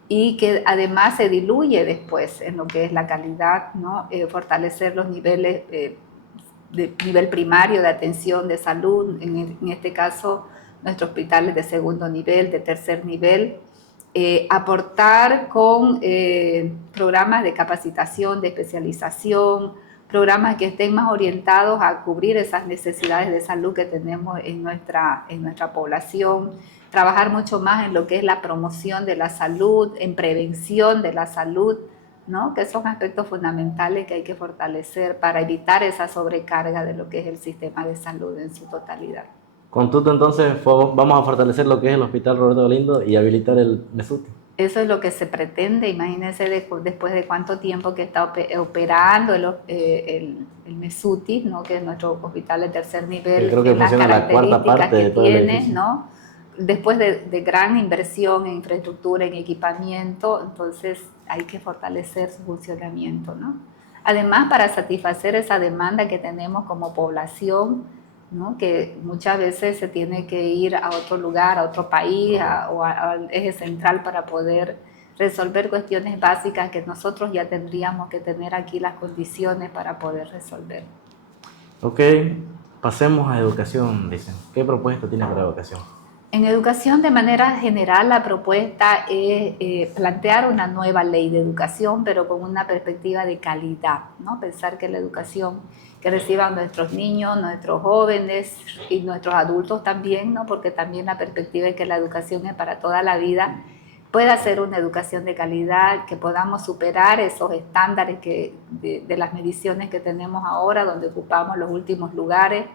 y que además se diluye después en lo que es la calidad, ¿no? Fortalecer los niveles de nivel primario de atención de salud, en este caso nuestros hospitales de segundo nivel, de tercer nivel, aportar con programas de capacitación, de especialización, programas que estén más orientados a cubrir esas necesidades de salud que tenemos en nuestra población, trabajar mucho más en lo que es la promoción de la salud, en prevención de la salud, ¿no? Que son aspectos fundamentales que hay que fortalecer para evitar esa sobrecarga de lo que es el sistema de salud en su totalidad. Con Tuto entonces vamos a fortalecer lo que es el Hospital Roberto Galindo y habilitar el Mesuti. Eso es lo que se pretende. Imagínense después de cuánto tiempo que está operando el Mesuti, ¿no? Que es nuestro hospital de tercer nivel, creo que las funciona la cuarta características parte que de todo el tiene, edificio. ¿no? Después de gran inversión en infraestructura, en equipamiento, entonces hay que fortalecer su funcionamiento, ¿no? Además, para satisfacer esa demanda que tenemos como población, ¿no? Que muchas veces se tiene que ir a otro lugar, a otro país o al eje central para poder resolver cuestiones básicas que nosotros ya tendríamos que tener aquí las condiciones para poder resolver. Ok, pasemos a educación, dicen. ¿Qué propuesta tiene para educación? En educación, de manera general, la propuesta es plantear una nueva ley de educación, pero con una perspectiva de calidad, ¿no? Pensar que la educación que reciban nuestros niños, nuestros jóvenes y nuestros adultos también, ¿no? Porque también la perspectiva es que la educación es para toda la vida, pueda ser una educación de calidad, que podamos superar esos estándares de las mediciones que tenemos ahora, donde ocupamos los últimos lugares.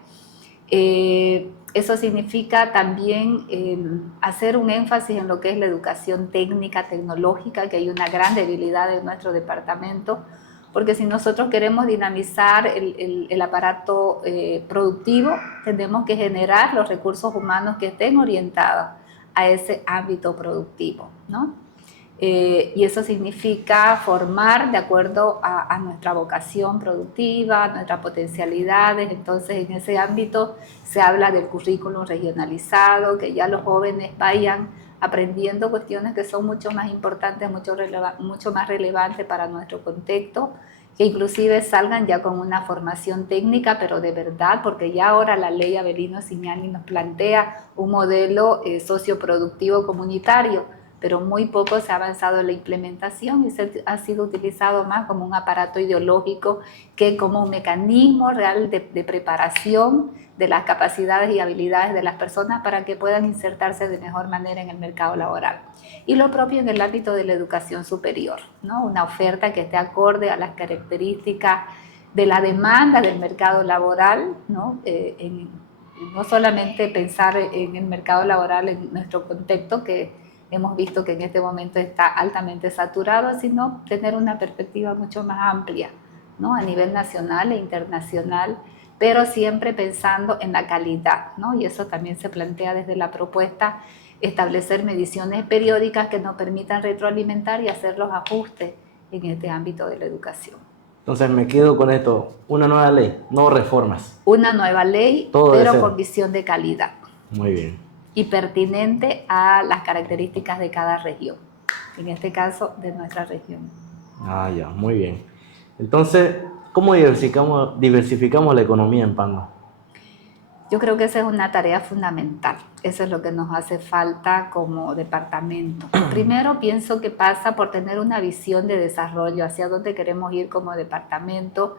Eso significa también hacer un énfasis en lo que es la educación técnica, tecnológica, que hay una gran debilidad en nuestro departamento, porque si nosotros queremos dinamizar el aparato productivo, tenemos que generar los recursos humanos que estén orientados a ese ámbito productivo, ¿no? Y eso significa formar de acuerdo a nuestra vocación productiva, a nuestras potencialidades. Entonces, en ese ámbito se habla del currículum regionalizado, que ya los jóvenes vayan aprendiendo cuestiones que son mucho más importantes, mucho más relevantes para nuestro contexto, que inclusive salgan ya con una formación técnica, pero de verdad, porque ya ahora la ley Avelino Signani nos plantea un modelo socioproductivo comunitario, pero muy poco se ha avanzado en la implementación y se ha sido utilizado más como un aparato ideológico que como un mecanismo real de preparación de las capacidades y habilidades de las personas para que puedan insertarse de mejor manera en el mercado laboral. Y lo propio en el ámbito de la educación superior, ¿no? Una oferta que esté acorde a las características de la demanda del mercado laboral, ¿no? No solamente pensar en el mercado laboral en nuestro contexto, que hemos visto que en este momento está altamente saturado, sino tener una perspectiva mucho más amplia, ¿no? A nivel nacional e internacional, pero siempre pensando en la calidad, ¿no? Y eso también se plantea desde la propuesta, establecer mediciones periódicas que nos permitan retroalimentar y hacer los ajustes en este ámbito de la educación. Entonces me quedo con esto, una nueva ley, no reformas. Una nueva ley, todo pero con visión de calidad. Muy bien. Y pertinente a las características de cada región, en este caso de nuestra región. Ah, ya, muy bien. Entonces, ¿cómo diversificamos la economía en Pando? Yo creo que esa es una tarea fundamental. Eso es lo que nos hace falta como departamento. Primero, pienso que pasa por tener una visión de desarrollo hacia dónde queremos ir como departamento,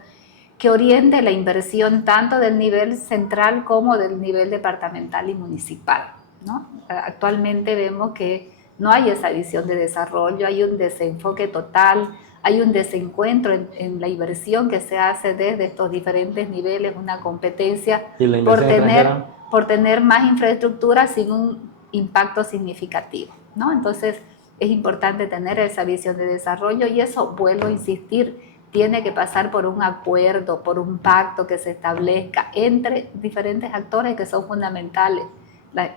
que oriente la inversión tanto del nivel central como del nivel departamental y municipal, ¿no? Actualmente vemos que no hay esa visión de desarrollo, hay un desenfoque total, hay un desencuentro en la inversión que se hace desde estos diferentes niveles, una competencia por tener más infraestructura sin un impacto significativo, ¿no? Entonces es importante tener esa visión de desarrollo y eso, vuelvo a insistir, tiene que pasar por un acuerdo, por un pacto que se establezca entre diferentes actores que son fundamentales,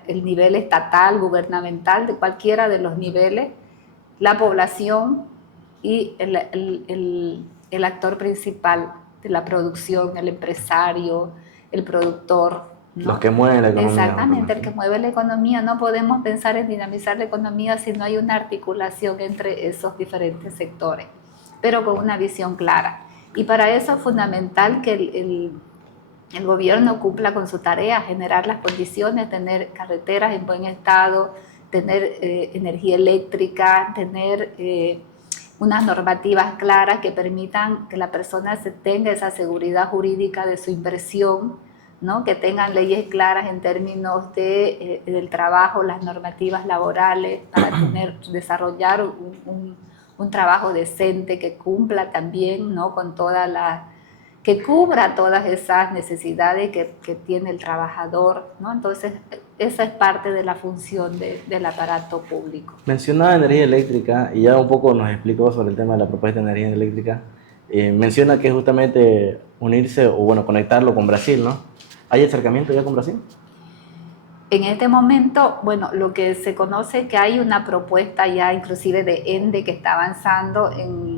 el nivel estatal, gubernamental, de cualquiera de los niveles, la población y el actor principal de la producción, el empresario, el productor, ¿no? Los que mueven la economía. Exactamente, el que mueve la economía. No podemos pensar en dinamizar la economía si no hay una articulación entre esos diferentes sectores, pero con una visión clara. Y para eso es fundamental que el gobierno cumpla con su tarea, generar las condiciones, tener carreteras en buen estado, tener energía eléctrica, tener unas normativas claras que permitan que la persona tenga esa seguridad jurídica de su inversión, ¿no? Que tengan leyes claras en términos del trabajo, las normativas laborales, para desarrollar un trabajo decente que cumpla también, ¿no? Con que cubra todas esas necesidades que tiene el trabajador, ¿no? Entonces, esa es parte de la función del aparato público. Mencionaba energía eléctrica y ya un poco nos explicó sobre el tema de la propuesta de energía eléctrica. Menciona que es justamente unirse o bueno, conectarlo con Brasil, ¿no? ¿Hay acercamiento ya con Brasil? En este momento, bueno, lo que se conoce es que hay una propuesta ya inclusive de ENDE que está avanzando en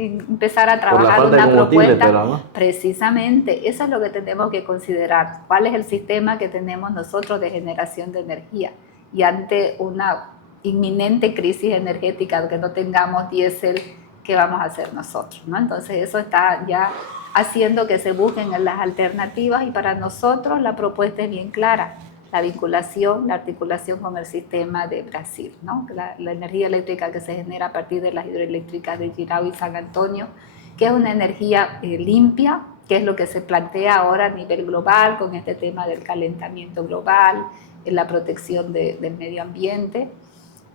empezar a trabajar una propuesta, pero, ¿no? Precisamente, eso es lo que tenemos que considerar. ¿Cuál es el sistema que tenemos nosotros de generación de energía? Y ante una inminente crisis energética, que no tengamos diésel, ¿qué vamos a hacer nosotros, ¿no? Entonces eso está ya haciendo que se busquen las alternativas y para nosotros la propuesta es bien clara. La vinculación, la articulación con el sistema de Brasil, ¿no? La energía eléctrica que se genera a partir de las hidroeléctricas de Jirau y San Antonio, que es una energía limpia, que es lo que se plantea ahora a nivel global con este tema del calentamiento global, la protección del medio ambiente,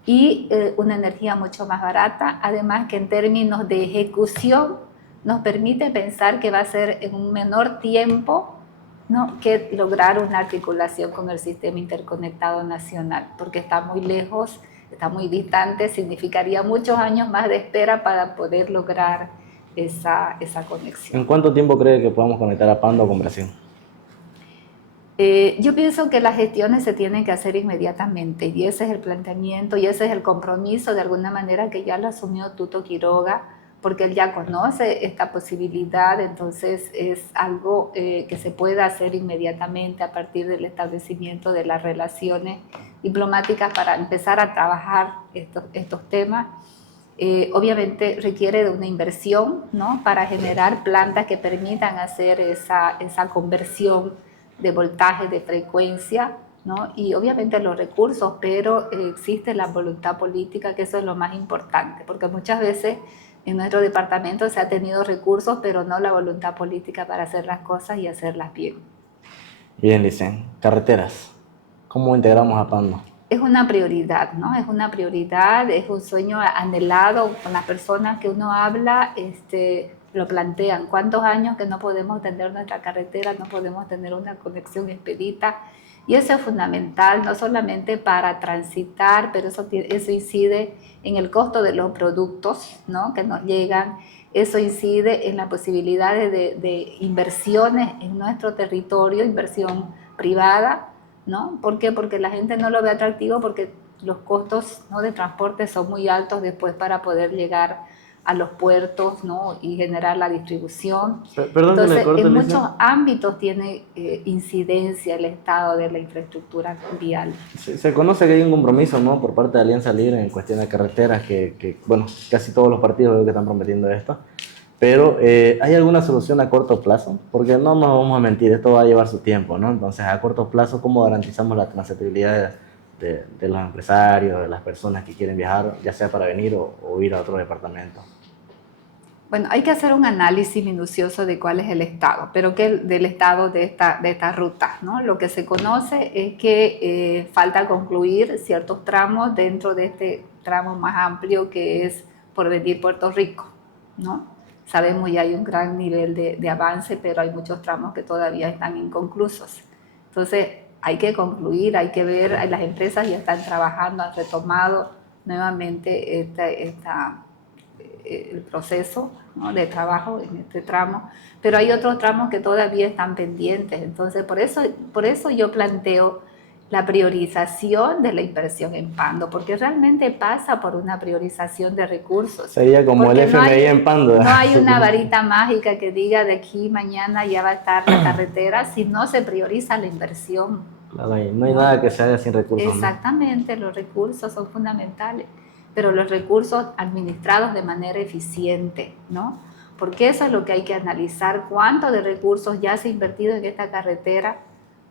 y una energía mucho más barata, además que en términos de ejecución nos permite pensar que va a ser en un menor tiempo, ¿no?, que lograr una articulación con el sistema interconectado nacional, porque está muy lejos, está muy distante, significaría muchos años más de espera para poder lograr esa conexión. ¿En cuánto tiempo cree que podamos conectar a Pando con Brasil? Yo pienso que las gestiones se tienen que hacer inmediatamente y ese es el planteamiento y ese es el compromiso de alguna manera que ya lo asumió Tuto Quiroga, porque él ya conoce esta posibilidad, entonces es algo que se puede hacer inmediatamente a partir del establecimiento de las relaciones diplomáticas para empezar a trabajar estos temas. Obviamente requiere de una inversión, ¿no?, para generar plantas que permitan hacer esa conversión de voltaje, de frecuencia, ¿no? Y obviamente los recursos, pero existe la voluntad política, que eso es lo más importante, porque muchas veces en nuestro departamento se ha tenido recursos, pero no la voluntad política para hacer las cosas y hacerlas bien. Bien, Licen. Carreteras. ¿Cómo integramos a Pando? Es una prioridad, ¿no? Es una prioridad, es un sueño anhelado. Con las personas que uno habla, lo plantean. ¿Cuántos años que no podemos tener nuestra carretera, no podemos tener una conexión expedita? Y eso es fundamental, no solamente para transitar, pero eso incide en el costo de los productos, ¿no?, que nos llegan. Eso incide en la posibilidad de inversiones en nuestro territorio, inversión privada, ¿no? ¿Por qué? Porque la gente no lo ve atractivo, porque los costos, ¿no?, de transporte son muy altos después para poder llegar a los puertos, ¿no?, y generar la distribución. Perdón, entonces, en muchos ámbitos tiene incidencia el estado de la infraestructura vial. Se conoce que hay un compromiso, ¿no?, por parte de Alianza Libre en cuestión de carreteras, que bueno, casi todos los partidos veo que están prometiendo esto. Pero, ¿hay alguna solución a corto plazo? Porque no nos vamos a mentir, esto va a llevar su tiempo, ¿no? Entonces, a corto plazo, ¿cómo garantizamos la transitabilidad de los empresarios, de las personas que quieren viajar, ya sea para venir o ir a otro departamento? Bueno, hay que hacer un análisis minucioso de cuál es el estado, pero del estado de esta ruta, ¿no? Lo que se conoce es que falta concluir ciertos tramos dentro de este tramo más amplio que es Porvenir Puerto Rico, ¿no? Sabemos ya hay un gran nivel de avance, pero hay muchos tramos que todavía están inconclusos. Entonces, hay que concluir, hay que ver, las empresas ya están trabajando, han retomado nuevamente el proceso, ¿no?, de trabajo en este tramo, pero hay otros tramos que todavía están pendientes. Entonces, por eso yo planteo la priorización de la inversión en Pando, porque realmente pasa por una priorización de recursos. Sería como el FMI en Pando. No hay una varita mágica que diga de aquí mañana ya va a estar la carretera si no se prioriza la inversión. Claro, no hay nada que se haga sin recursos. Exactamente, ¿no? Los recursos son fundamentales, pero los recursos administrados de manera eficiente, ¿no? Porque eso es lo que hay que analizar, cuánto de recursos ya se ha invertido en esta carretera,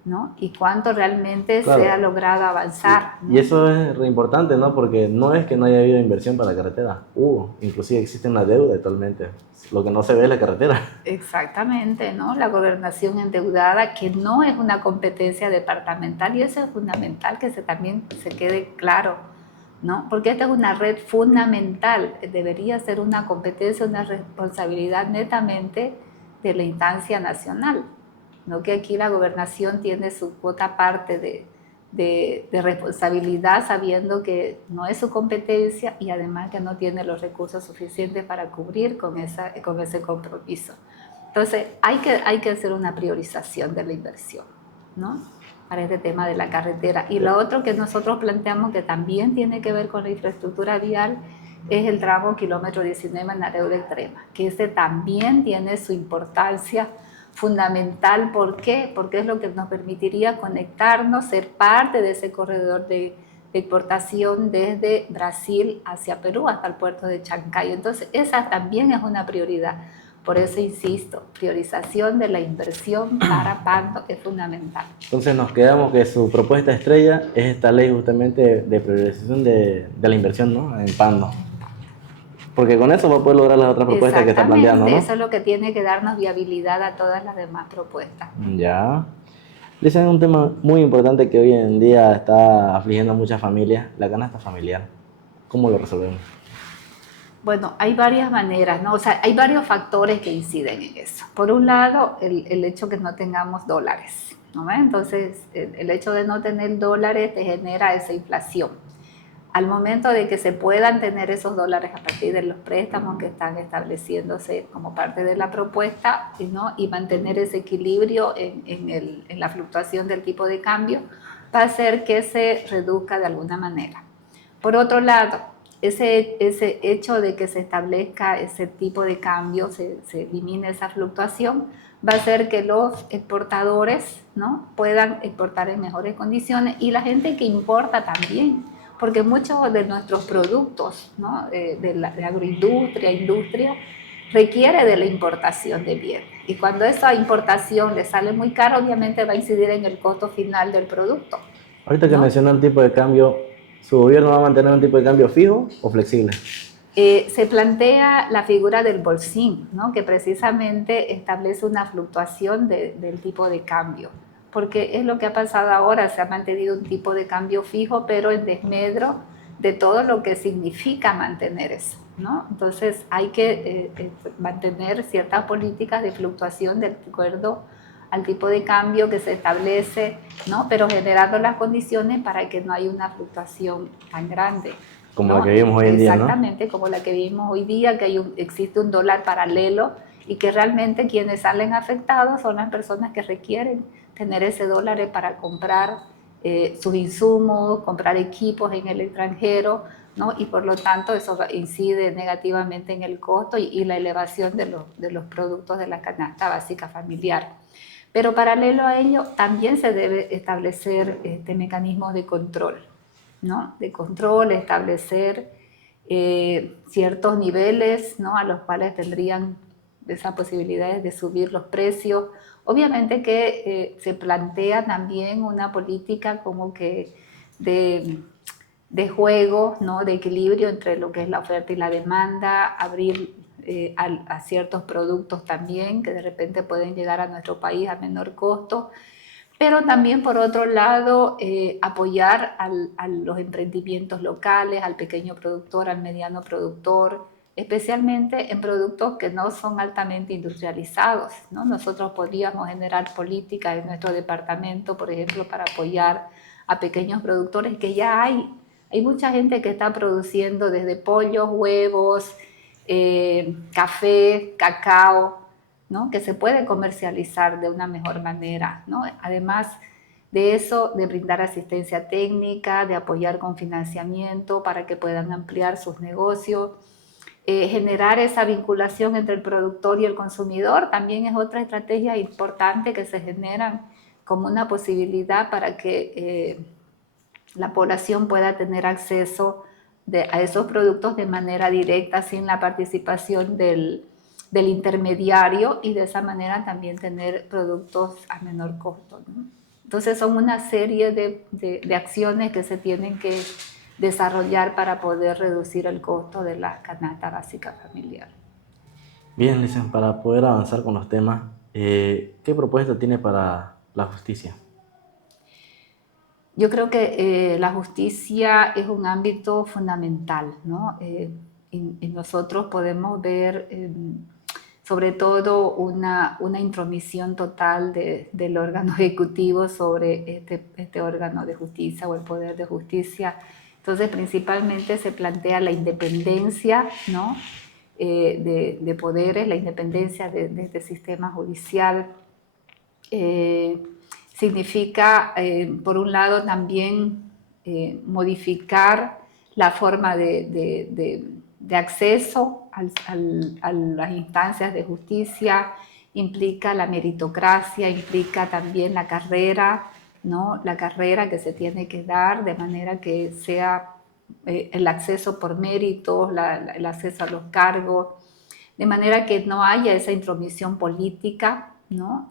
¿no? Y cuánto realmente Claro. se ha logrado avanzar, Y ¿no? eso es re importante, ¿no? Porque no es que no haya habido inversión para la carretera. Inclusive existe una deuda actualmente. Lo que no se ve es la carretera. Exactamente, ¿no? La gobernación endeudada, que no es una competencia departamental, y eso es fundamental que también se quede claro, ¿no? Porque esta es una red fundamental, debería ser una competencia, una responsabilidad netamente de la instancia nacional, ¿no? Que aquí la gobernación tiene su cuota parte de responsabilidad, sabiendo que no es su competencia y además que no tiene los recursos suficientes para cubrir con ese compromiso. Entonces, hay que hacer una priorización de la inversión, ¿no? Para este tema de la carretera. Y lo otro que nosotros planteamos que también tiene que ver con la infraestructura vial es el tramo kilómetro 19 en Areu de Extrema, que ese también tiene su importancia fundamental. ¿Por qué? Porque es lo que nos permitiría conectarnos, ser parte de ese corredor de exportación desde Brasil hacia Perú hasta el puerto de Chancay. Entonces, esa también es una prioridad. Por eso insisto, priorización de la inversión para Pando es fundamental. Entonces nos quedamos que su propuesta estrella es esta ley justamente de priorización de la inversión, ¿no? En Pando. Porque con eso va a poder lograr las otras propuestas que está planteando, Exactamente, ¿no? eso es lo que tiene que darnos viabilidad a todas las demás propuestas. Ya. Dicen un tema muy importante que hoy en día está afligiendo a muchas familias, la canasta familiar. ¿Cómo lo resolvemos? Bueno, hay varias maneras, ¿no? O sea, hay varios factores que inciden en eso. Por un lado, el hecho que no tengamos dólares, ¿no? Entonces, el hecho de no tener dólares te genera esa inflación. Al momento de que se puedan tener esos dólares a partir de los préstamos que están estableciéndose como parte de la propuesta, ¿no? Y mantener ese equilibrio en la fluctuación del tipo de cambio, va a hacer que se reduzca de alguna manera. Por otro lado, ese hecho de que se establezca ese tipo de cambio, se elimine esa fluctuación, va a hacer que los exportadores, ¿no? Puedan exportar en mejores condiciones, y la gente que importa también, porque muchos de nuestros productos, ¿no? de la agroindustria, industria, requiere de la importación de bienes. Y cuando esa importación le sale muy caro, obviamente va a incidir en el costo final del producto, Ahorita que ¿no? mencionó el tipo de cambio, ¿su gobierno va a mantener un tipo de cambio fijo o flexible? Se plantea la figura del bolsín, ¿no? Que precisamente establece una fluctuación del tipo de cambio, porque es lo que ha pasado ahora, se ha mantenido un tipo de cambio fijo, pero en desmedro de todo lo que significa mantener eso, ¿no? Entonces hay que mantener ciertas políticas de fluctuación de acuerdo al tipo de cambio que se establece, ¿no? Pero generando las condiciones para que no haya una fluctuación tan grande. Como la ¿No? que vivimos hoy en día, ¿no? Exactamente, como la que vivimos hoy día, que existe un dólar paralelo y que realmente quienes salen afectados son las personas que requieren tener ese dólar para comprar sus insumos, comprar equipos en el extranjero, ¿no? Y por lo tanto eso incide negativamente en el costo y la elevación de los productos de la canasta básica familiar. Pero paralelo a ello también se debe establecer mecanismos de control, ¿no? De control, establecer ciertos niveles, ¿no? A los cuales tendrían esas posibilidades de subir los precios. Obviamente que se plantea también una política como que de juego, ¿no? De equilibrio entre lo que es la oferta y la demanda, abrir a ciertos productos también que de repente pueden llegar a nuestro país a menor costo, pero también por otro lado apoyar a los emprendimientos locales, al pequeño productor, al mediano productor, especialmente en productos que no son altamente industrializados, ¿no? Nosotros podríamos generar políticas en nuestro departamento, por ejemplo, para apoyar a pequeños productores que ya hay mucha gente que está produciendo desde pollos, huevos, café, cacao, ¿no? Que se puede comercializar de una mejor manera, ¿no? Además de eso, de brindar asistencia técnica, de apoyar con financiamiento para que puedan ampliar sus negocios. Generar esa vinculación entre el productor y el consumidor también es otra estrategia importante que se genera como una posibilidad para que la población pueda tener acceso a esos productos de manera directa sin la participación del intermediario, y de esa manera también tener productos a menor costo, ¿no? Entonces son una serie de acciones que se tienen que desarrollar para poder reducir el costo de la canasta básica familiar. Bien, Licen, para poder avanzar con los temas, ¿qué propuesta tiene para la justicia? Yo creo que la justicia es un ámbito fundamental, ¿no? Y nosotros podemos ver sobre todo una intromisión total del órgano ejecutivo sobre este órgano de justicia o el poder de justicia. Entonces, principalmente se plantea la independencia, ¿no? De poderes, la independencia de este sistema judicial. Significa, por un lado, también modificar la forma de acceso a las instancias de justicia, implica la meritocracia, implica también la carrera, ¿no? La carrera que se tiene que dar de manera que sea el acceso por méritos, el acceso a los cargos, de manera que no haya esa intromisión política, ¿no?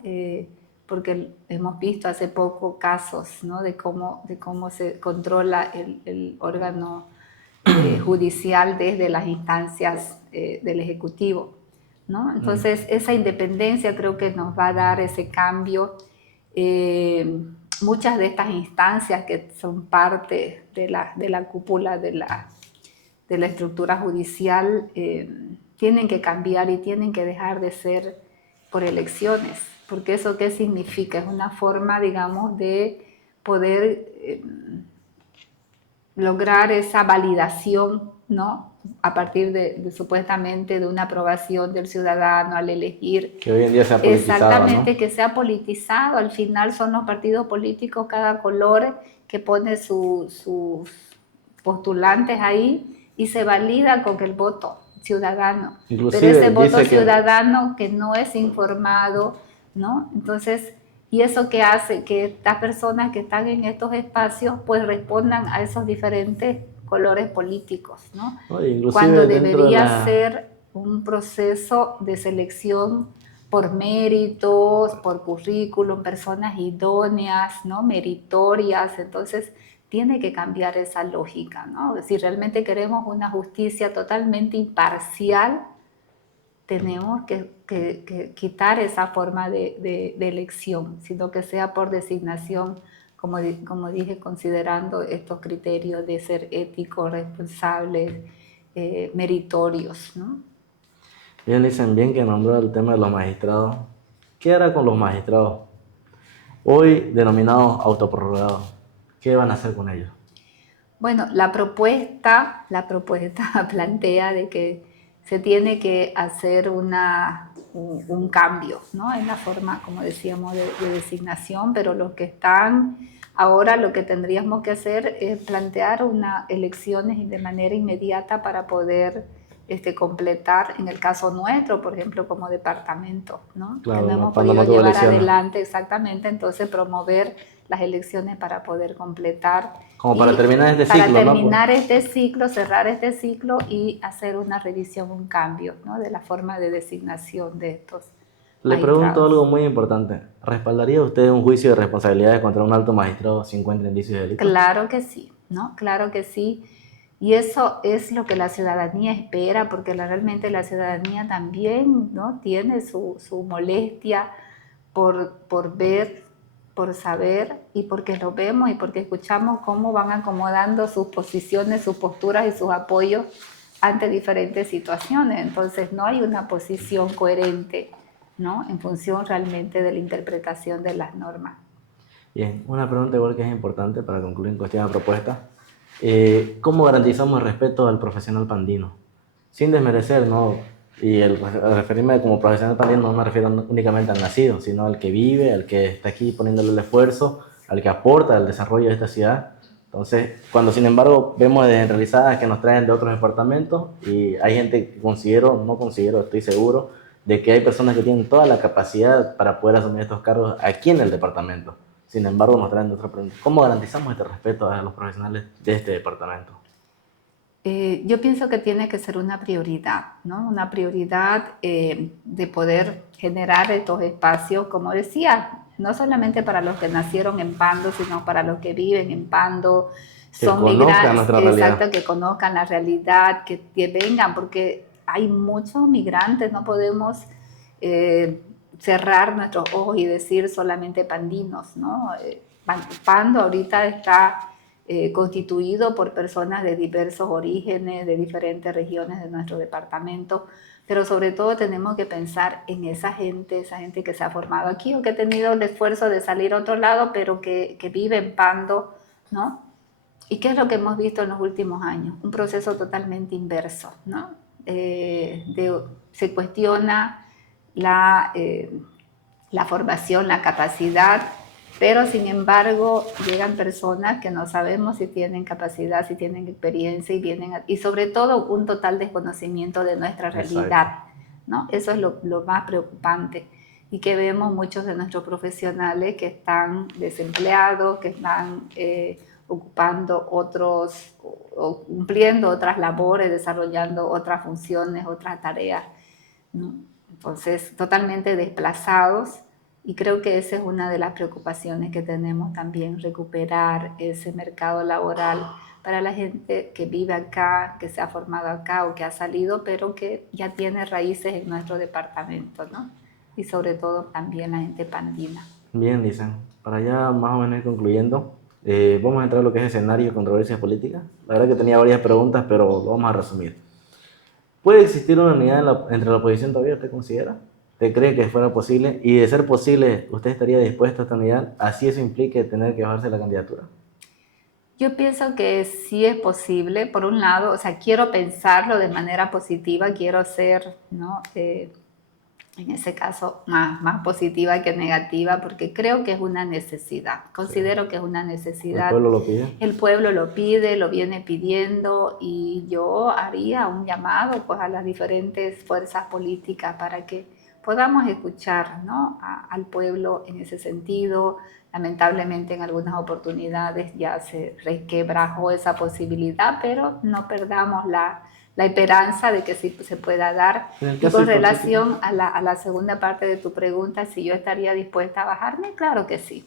Porque hemos visto hace poco casos, ¿no? de cómo se controla el órgano judicial desde las instancias del Ejecutivo, ¿no? Entonces, esa independencia creo que nos va a dar ese cambio. Muchas de estas instancias que son parte de la cúpula de la estructura judicial tienen que cambiar y tienen que dejar de ser por elecciones, porque eso ¿qué significa? Es una forma, digamos, de poder lograr esa validación, ¿no? A partir de supuestamente de una aprobación del ciudadano al elegir. Que hoy en día se ha politizado, exactamente, ¿no? que se ha politizado. Al final son los partidos políticos, cada color que pone sus postulantes ahí y se valida con el voto ciudadano. Inclusive Pero ese voto dice ciudadano que no es informado, ¿no? Entonces, y eso que hace que estas personas que están en estos espacios pues respondan a esos diferentes colores políticos, ¿no? Cuando debería ser un proceso de selección por méritos, por currículum, personas idóneas, ¿no? Meritorias. Entonces tiene que cambiar esa lógica, ¿no? Si realmente queremos una justicia totalmente imparcial, tenemos que quitar esa forma de elección, sino que sea por designación, como dije, considerando estos criterios de ser éticos, responsables, meritorios, ¿no? Bien, dicen bien que nombró el tema de los magistrados. ¿Qué hará con los magistrados? Hoy denominados autoprorrogados. ¿Qué van a hacer con ellos? Bueno, la propuesta plantea de que se tiene que hacer un cambio, ¿no? En la forma, como decíamos, de designación, pero los que están ahora lo que tendríamos que hacer es plantear unas elecciones de manera inmediata para poder completar, en el caso nuestro, por ejemplo, como departamento, ¿no? Claro, que no hemos cuando podido no tuvo llevar elecciones. adelante exactamente, entonces promover las elecciones para poder completar. Como para terminar este para ciclo, ¿no? terminar este ciclo, cerrar este ciclo y hacer una revisión, un cambio, ¿no? De la forma de designación de estos Le pregunto magistrados. algo muy importante. ¿Respaldaría usted un juicio de responsabilidades contra un alto magistrado si encuentra indicios de delito? Claro que sí, ¿no? Claro que sí. Y eso es lo que la ciudadanía espera, porque realmente la ciudadanía también, ¿no? Tiene su molestia por ver, por saber y porque lo vemos y porque escuchamos cómo van acomodando sus posiciones, sus posturas y sus apoyos ante diferentes situaciones. Entonces no hay una posición coherente, ¿no? En función realmente de la interpretación de las normas. Bien, una pregunta igual que es importante para concluir en cuestión de propuesta. ¿Cómo garantizamos el respeto al profesional pandino? Sin desmerecer, ¿no? Y al referirme como profesional pandino no me refiero únicamente al nacido, sino al que vive, al que está aquí poniéndole el esfuerzo, al que aporta al desarrollo de esta ciudad. Entonces, cuando sin embargo vemos descentralizadas que nos traen de otros departamentos y hay gente que no considero, estoy seguro, de que hay personas que tienen toda la capacidad para poder asumir estos cargos aquí en el departamento. Sin embargo, nos traen de otra pregunta. ¿Cómo garantizamos este respeto a los profesionales de este departamento? Yo pienso que tiene que ser una prioridad, ¿no? Una prioridad de poder generar estos espacios, como decía, no solamente para los que nacieron en Pando, sino para los que viven en Pando, Que son conozcan migrantes, nuestra realidad. exacto, que conozcan la realidad, que vengan, porque hay muchos migrantes, no podemos cerrar nuestros ojos y decir solamente pandinos, ¿no? Pando ahorita está constituido por personas de diversos orígenes, de diferentes regiones de nuestro departamento, pero sobre todo tenemos que pensar en esa gente que se ha formado aquí o que ha tenido el esfuerzo de salir a otro lado, pero que vive en Pando, ¿no? ¿Y qué es lo que hemos visto en los últimos años? Un proceso totalmente inverso, ¿no? Se cuestiona la formación, la capacidad, pero sin embargo llegan personas que no sabemos si tienen capacidad, si tienen experiencia y sobre todo un total desconocimiento de nuestra realidad, ¿no? Eso es lo más preocupante y que vemos muchos de nuestros profesionales que están desempleados, que están ocupando otros o cumpliendo otras labores, desarrollando otras funciones, otras tareas, ¿no? Entonces, totalmente desplazados, y creo que esa es una de las preocupaciones que tenemos también, recuperar ese mercado laboral para la gente que vive acá, que se ha formado acá o que ha salido, pero que ya tiene raíces en nuestro departamento, ¿no? Y sobre todo también la gente pandina. Bien, Lisa, para ya más o menos ir concluyendo, vamos a entrar a lo que es escenario de controversias políticas. La verdad que tenía varias preguntas, pero lo vamos a resumir. ¿Puede existir una unidad entre la oposición todavía, usted considera? ¿Usted cree que fuera posible? Y de ser posible, ¿usted estaría dispuesto a esta unidad? Así eso implique tener que bajarse la candidatura. Yo pienso que sí es posible, por un lado, o sea, quiero pensarlo de manera positiva, quiero ser, ¿no? En ese caso, más positiva que negativa, porque creo que es una necesidad. Considero que es una El necesidad. pueblo lo pide. El pueblo lo pide, lo viene pidiendo, y yo haría un llamado pues a las diferentes fuerzas políticas para que podamos escuchar, ¿no? al pueblo en ese sentido. Lamentablemente en algunas oportunidades ya se resquebrajó esa posibilidad, pero no perdamos la esperanza de que sí se pueda dar. Y con relación a la segunda parte de tu pregunta, si yo estaría dispuesta a bajarme, claro que sí,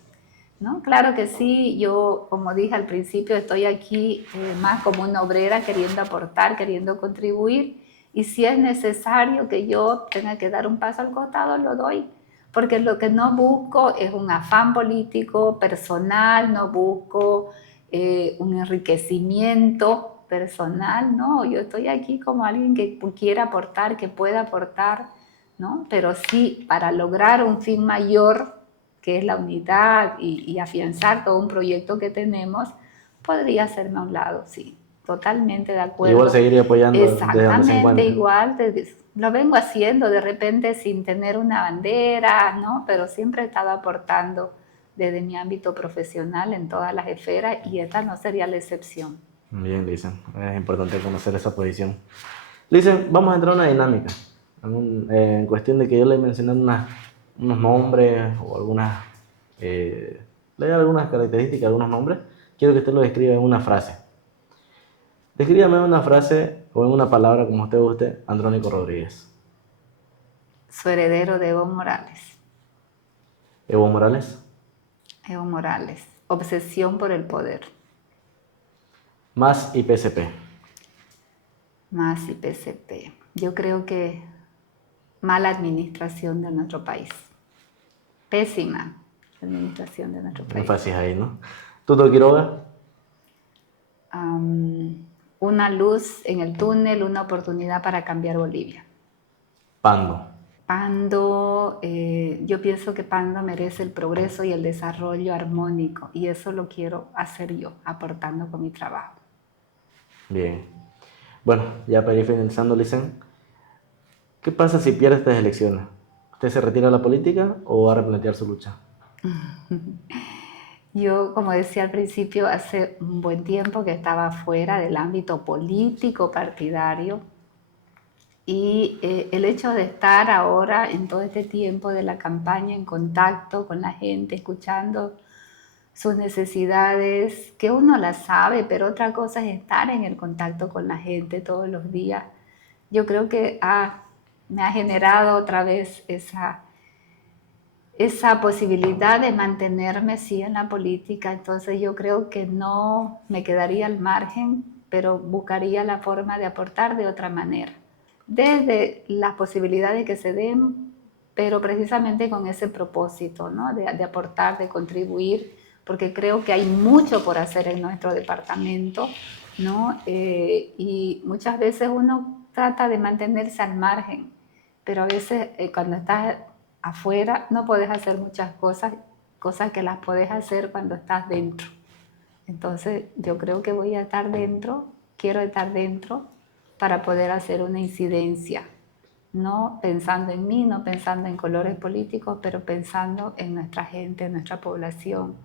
¿no? Claro que sí. Yo, como dije al principio, estoy aquí más como una obrera, queriendo aportar, queriendo contribuir, y si es necesario que yo tenga que dar un paso al costado, lo doy, porque lo que no busco es un afán político personal, no busco un enriquecimiento personal, no, yo estoy aquí como alguien que quiera aportar, que pueda aportar, ¿no? Pero sí, para lograr un fin mayor, que es la unidad y afianzar todo un proyecto que tenemos, podría hacerme a un lado, sí, totalmente de acuerdo. Igual seguiría apoyando desde donde se Exactamente, encuentre. igual, lo vengo haciendo de repente sin tener una bandera, ¿no? Pero siempre he estado aportando desde mi ámbito profesional en todas las esferas, y esta no sería la excepción. Bien, Lisa, es importante conocer esa posición. Lisa, vamos a entrar a una dinámica. En cuestión de que yo le mencioné unos nombres o le doy algunas características, algunos nombres. Quiero que usted lo describa en una frase. Descríbame en una frase o en una palabra, como usted guste, Andrónico Rodríguez. Su heredero de Evo Morales. Evo Morales. Evo Morales. Obsesión por el poder. Más y PSP. Más y PSP. Yo creo que mala administración de nuestro país. Pésima administración de nuestro país. Énfasis ahí, ¿no? Tuto Quiroga. Una luz en el túnel, una oportunidad para cambiar Bolivia. Pando. Pando, yo pienso que Pando merece el progreso y el desarrollo armónico, y eso lo quiero hacer yo, aportando con mi trabajo. Bien. Bueno, ya para ir finalizando, Licen, ¿qué pasa si pierde estas elecciones? ¿Usted se retira de la política o va a replantear su lucha? Yo, como decía al principio, hace un buen tiempo que estaba fuera del ámbito político partidario, y el hecho de estar ahora en todo este tiempo de la campaña en contacto con la gente, escuchando sus necesidades, que uno las sabe, pero otra cosa es estar en el contacto con la gente todos los días. Yo creo que me ha generado otra vez esa posibilidad de mantenerme sí en la política, entonces yo creo que no me quedaría al margen, pero buscaría la forma de aportar de otra manera, desde las posibilidades que se den, pero precisamente con ese propósito, ¿no? De aportar, de contribuir, porque creo que hay mucho por hacer en nuestro departamento, ¿no? Y muchas veces uno trata de mantenerse al margen, pero a veces cuando estás afuera no puedes hacer muchas cosas, cosas que las puedes hacer cuando estás dentro. Entonces yo creo que voy a estar dentro, quiero estar dentro para poder hacer una incidencia, no pensando en mí, no pensando en colores políticos, pero pensando en nuestra gente, en nuestra población,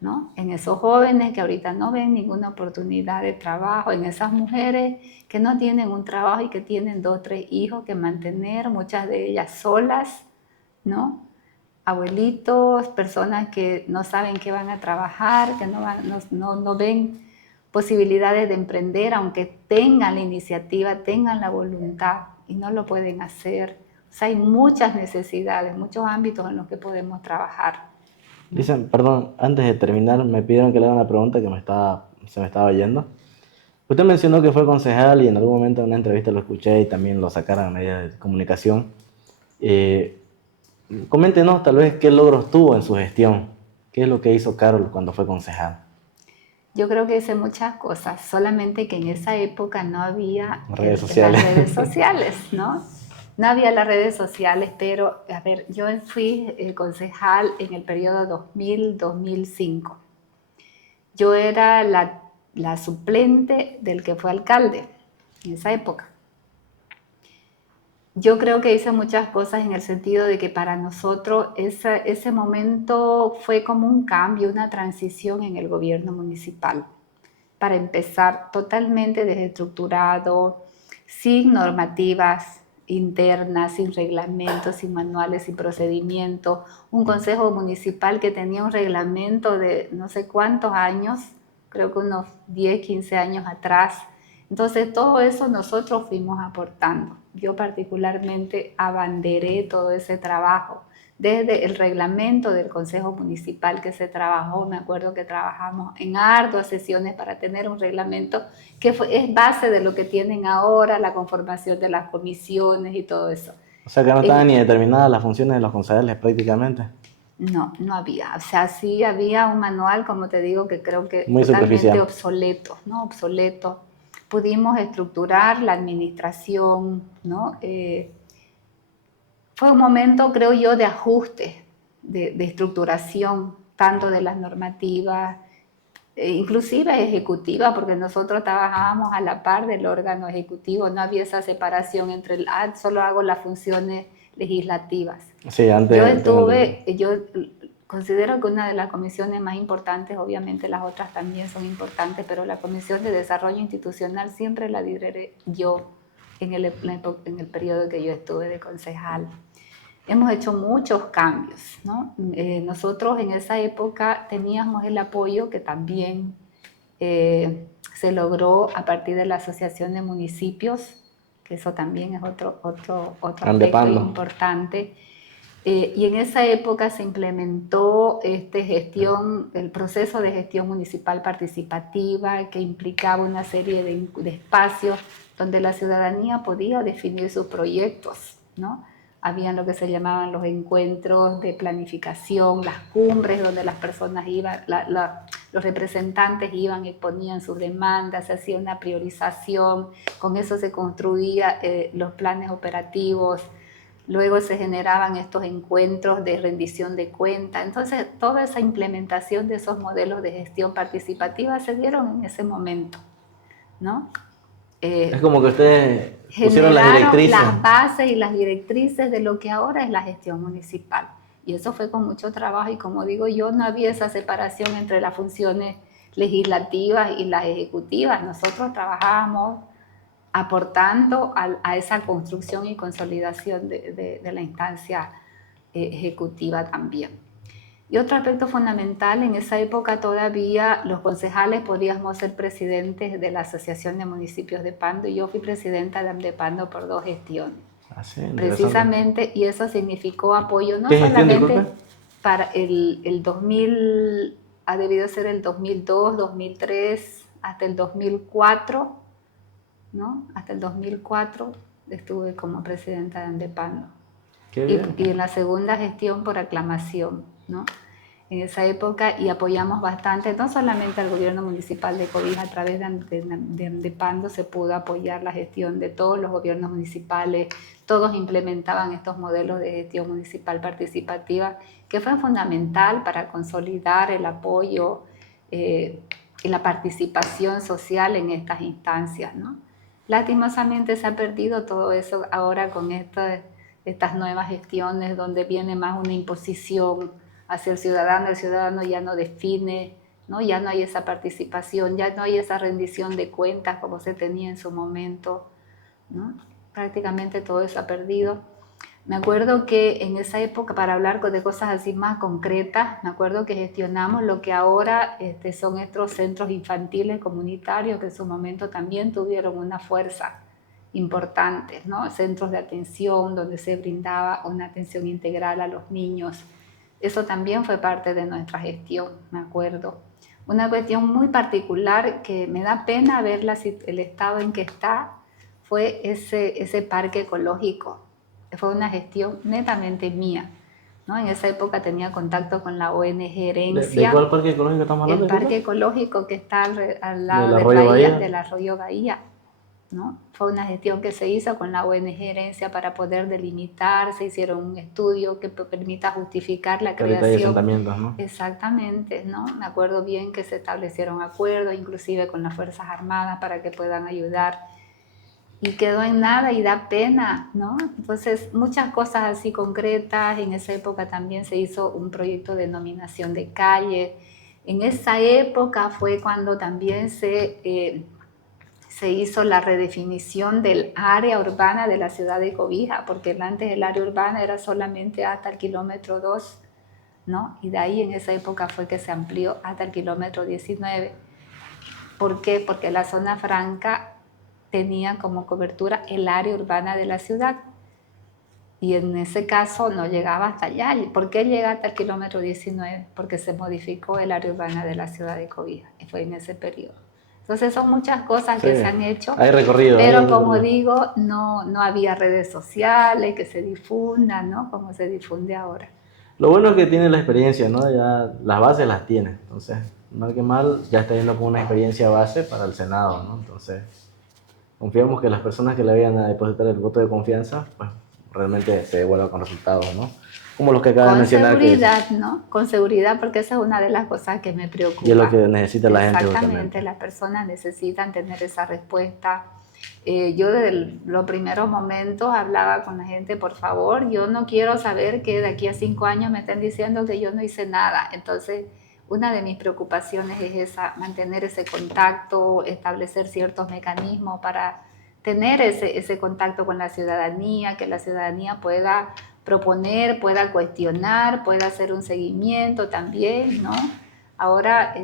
¿no? En esos jóvenes que ahorita no ven ninguna oportunidad de trabajo, en esas mujeres que no tienen un trabajo y que tienen 2 o 3 hijos que mantener, muchas de ellas solas, ¿no? Abuelitos, personas que no saben que van a trabajar, que no ven posibilidades de emprender, aunque tengan la iniciativa, tengan la voluntad y no lo pueden hacer. O sea, hay muchas necesidades, muchos ámbitos en los que podemos trabajar, ¿no? Dicen, perdón, antes de terminar, me pidieron que le haga una pregunta que se me estaba yendo. Usted mencionó que fue concejal y en algún momento en una entrevista lo escuché y también lo sacaron a medios de comunicación. Eh, Coméntenos tal vez qué logros tuvo en su gestión, qué es lo que hizo Carol cuando fue concejal. Yo creo que hice muchas cosas, solamente que en esa época no había Redes las sociales. redes sociales, ¿no? No había las redes sociales, pero, a ver, yo fui concejal en el periodo 2000-2005. Yo era la suplente del que fue alcalde en esa época. Yo creo que hice muchas cosas en el sentido de que para nosotros ese momento fue como un cambio, una transición en el gobierno municipal. Para empezar, totalmente desestructurado, sin normativas internas, sin reglamentos, sin manuales, sin procedimientos. Un consejo municipal que tenía un reglamento de no sé cuántos años, creo que unos 10, 15 años atrás. Entonces, todo eso nosotros fuimos aportando. Yo particularmente abanderé todo ese trabajo. Desde el reglamento del Consejo Municipal que se trabajó, me acuerdo que trabajamos en arduas sesiones para tener un reglamento que es base de lo que tienen ahora, la conformación de las comisiones y todo eso. O sea que no estaban ni determinadas las funciones de los concejales prácticamente. No, no había. O sea, sí había un manual, como te digo, que creo que Muy totalmente superficial. obsoleto, ¿no? Obsoleto. Pudimos estructurar la administración, ¿no? Fue un momento, creo yo, de ajuste, de estructuración, tanto de las normativas, inclusive ejecutiva, porque nosotros trabajábamos a la par del órgano ejecutivo, no había esa separación entre solo hago las funciones legislativas. Sí, antes Yo considero que una de las comisiones más importantes, obviamente las otras también son importantes, pero la Comisión de Desarrollo Institucional siempre la lideré yo en el periodo que yo estuve de concejal. Hemos hecho muchos cambios, ¿no? Nosotros en esa época teníamos el apoyo que también se logró a partir de la Asociación de Municipios, que eso también es otro aspecto importante. Y en esa época se implementó el proceso de gestión municipal participativa que implicaba una serie de espacios donde la ciudadanía podía definir sus proyectos, ¿no? Habían lo que se llamaban los encuentros de planificación, las cumbres donde las personas iban, los representantes iban y ponían sus demandas, se hacía una priorización, con eso se construían los planes operativos. Luego se generaban estos encuentros de rendición de cuentas. Entonces, toda esa implementación de esos modelos de gestión participativa se dieron en ese momento, ¿no? Es como que ustedes pusieron las directrices. Las bases y las directrices de lo que ahora es la gestión municipal. Y eso fue con mucho trabajo y como digo yo, no había esa separación entre las funciones legislativas y las ejecutivas. Nosotros trabajábamos aportando a esa construcción y consolidación de la instancia ejecutiva también. Y otro aspecto fundamental, en esa época todavía los concejales podíamos ser presidentes de la Asociación de Municipios de Pando y yo fui presidenta de AMDEPANDO por 2 gestiones. Ah, sí, precisamente, y eso significó apoyo no ¿Qué gestión, solamente disculpe? para el 2000, ha debido ser el 2002, 2003, hasta el 2004, ¿no? Hasta el 2004 estuve como presidenta de Andepando. Qué bien. Y en la segunda gestión por aclamación, ¿no? En esa época, y apoyamos bastante, no solamente al gobierno municipal de Cobija, a través de Andepando se pudo apoyar la gestión de todos los gobiernos municipales, todos implementaban estos modelos de gestión municipal participativa, que fue fundamental para consolidar el apoyo y la participación social en estas instancias, ¿no? Lastimosamente se ha perdido todo eso ahora con estas nuevas gestiones donde viene más una imposición hacia el ciudadano ya no define, ¿no? Ya no hay esa participación, ya no hay esa rendición de cuentas como se tenía en su momento, ¿no? Prácticamente todo eso ha perdido. Me acuerdo que en esa época, para hablar de cosas así más concretas, me acuerdo que gestionamos lo que ahora son estos centros infantiles comunitarios, que en su momento también tuvieron una fuerza importante, ¿no? Centros de atención donde se brindaba una atención integral a los niños. Eso también fue parte de nuestra gestión, me acuerdo. Una cuestión muy particular que me da pena ver el estado en que está fue ese parque ecológico. Fue una gestión netamente mía, ¿no? En esa época tenía contacto con la ONG Herencia. ¿De cuál parque ecológico estamos hablando? El parque ecológico que está al lado del arroyo Bahía, ¿no? Fue una gestión que se hizo con la ONG Herencia para poder delimitar, se hicieron un estudio que permita justificar la creación. De asentamientos, ¿no? Exactamente, ¿no? Me acuerdo bien que se establecieron acuerdos, inclusive con las Fuerzas Armadas para que puedan ayudar. Y quedó en nada y da pena, ¿no? Entonces, muchas cosas así concretas. En esa época también se hizo un proyecto de denominación de calle. En esa época fue cuando también se hizo la redefinición del área urbana de la ciudad de Cobija, porque antes el área urbana era solamente hasta el kilómetro 2, ¿no? Y de ahí en esa época fue que se amplió hasta el kilómetro 19. ¿Por qué? Porque la zona franca tenía como cobertura el área urbana de la ciudad. Y en ese caso no llegaba hasta allá. ¿Por qué llega hasta el kilómetro 19? Porque se modificó el área urbana de la ciudad de Cobija. Y fue en ese periodo. Entonces son muchas cosas que se han hecho. Hay recorrido. Pero como digo, no había redes sociales que se difundan, ¿no? Como se difunde ahora. Lo bueno es que tiene la experiencia, ¿no? Ya las bases las tiene. Entonces, mal que mal, ya está yendo con una experiencia base para el Senado, ¿no? Entonces, confiamos que las personas que le vayan a depositar el voto de confianza, pues realmente se devuelva con resultados, ¿no? Como los que acaba de mencionar. Con seguridad, ¿no? Con seguridad, porque esa es una de las cosas que me preocupa. Y es lo que necesita la gente. Exactamente, las personas necesitan tener esa respuesta. Yo desde los primeros momentos hablaba con la gente, por favor, yo no quiero saber que de aquí a 5 años me estén diciendo que yo no hice nada. Entonces, una de mis preocupaciones es esa, mantener ese contacto, establecer ciertos mecanismos para tener ese contacto con la ciudadanía, que la ciudadanía pueda proponer, pueda cuestionar, pueda hacer un seguimiento también, ¿no? Ahora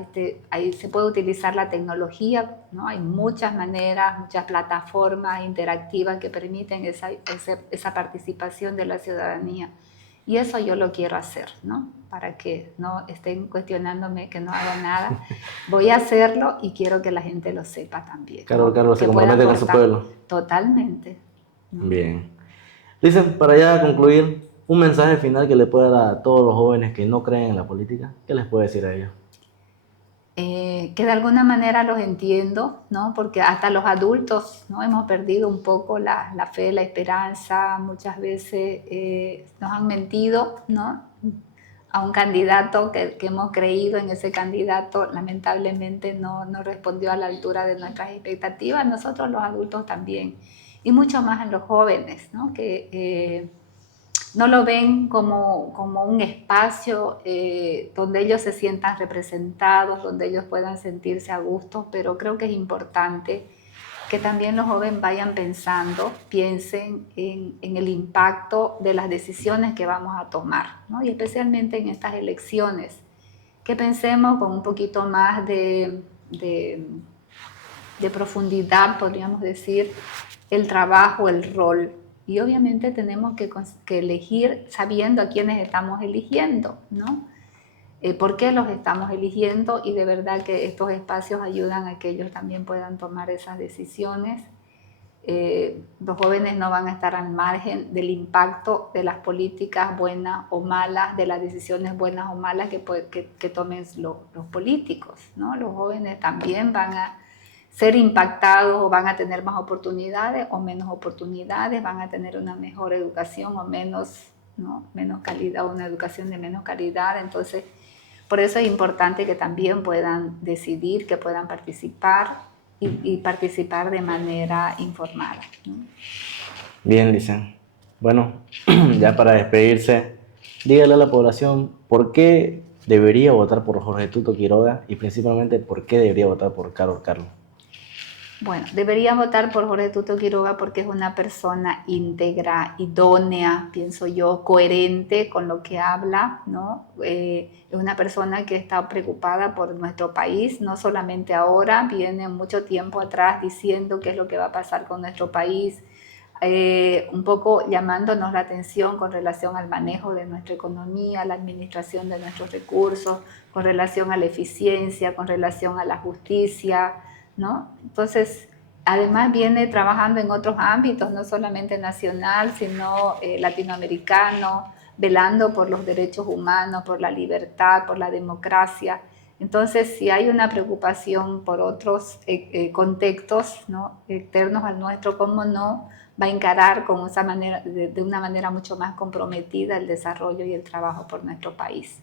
ahí se puede utilizar la tecnología, ¿no? Hay muchas maneras, muchas plataformas interactivas que permiten esa participación de la ciudadanía. Y eso yo lo quiero hacer, ¿no? Para que no estén cuestionándome que no haga nada. Voy a hacerlo y quiero que la gente lo sepa también. Claro, ¿no? Carlos se compromete con su pueblo. Totalmente, ¿no? Bien. Dicen, para ya concluir, un mensaje final que le pueda dar a todos los jóvenes que no creen en la política, ¿qué les puede decir a ellos? Que de alguna manera los entiendo, ¿no? Porque hasta los adultos, ¿no? Hemos perdido un poco la fe, la esperanza, muchas veces nos han mentido, ¿no? A un candidato que hemos creído en ese candidato, lamentablemente no respondió a la altura de nuestras expectativas, nosotros los adultos también, y mucho más en los jóvenes, ¿no? Que no lo ven como un espacio donde ellos se sientan representados, donde ellos puedan sentirse a gusto, pero creo que es importante que también los jóvenes vayan piensen en el impacto de las decisiones que vamos a tomar, ¿no? Y especialmente en estas elecciones, que pensemos con un poquito más de profundidad, podríamos decir, el trabajo, el rol Y obviamente tenemos que elegir sabiendo a quiénes estamos eligiendo, ¿no? ¿Por qué los estamos eligiendo? Y de verdad que estos espacios ayudan a que ellos también puedan tomar esas decisiones. Los jóvenes no van a estar al margen del impacto de las políticas buenas o malas, de las decisiones buenas o malas que tomen los políticos, ¿no? Los jóvenes también van a ser impactados o van a tener más oportunidades o menos oportunidades, van a tener una mejor educación o menos, ¿no? Menos calidad, una educación de menos calidad. Entonces, por eso es importante que también puedan decidir, que puedan participar y participar de manera informada, ¿no? Bien, Licen. Bueno, ya para despedirse, dígale a la población por qué debería votar por Jorge Tuto Quiroga y principalmente por qué debería votar por Carol Carlos. Bueno, debería votar por Jorge Tuto Quiroga porque es una persona íntegra, idónea, pienso yo, coherente con lo que habla, ¿no? Es una persona que está preocupada por nuestro país, no solamente ahora, viene mucho tiempo atrás diciendo qué es lo que va a pasar con nuestro país, un poco llamándonos la atención con relación al manejo de nuestra economía, la administración de nuestros recursos, con relación a la eficiencia, con relación a la justicia, ¿no? Entonces, además viene trabajando en otros ámbitos, no solamente nacional, sino latinoamericano, velando por los derechos humanos, por la libertad, por la democracia. Entonces, si hay una preocupación por otros contextos, ¿no? Externos al nuestro, ¿cómo no va a encarar con esa manera, de una manera mucho más comprometida el desarrollo y el trabajo por nuestro país,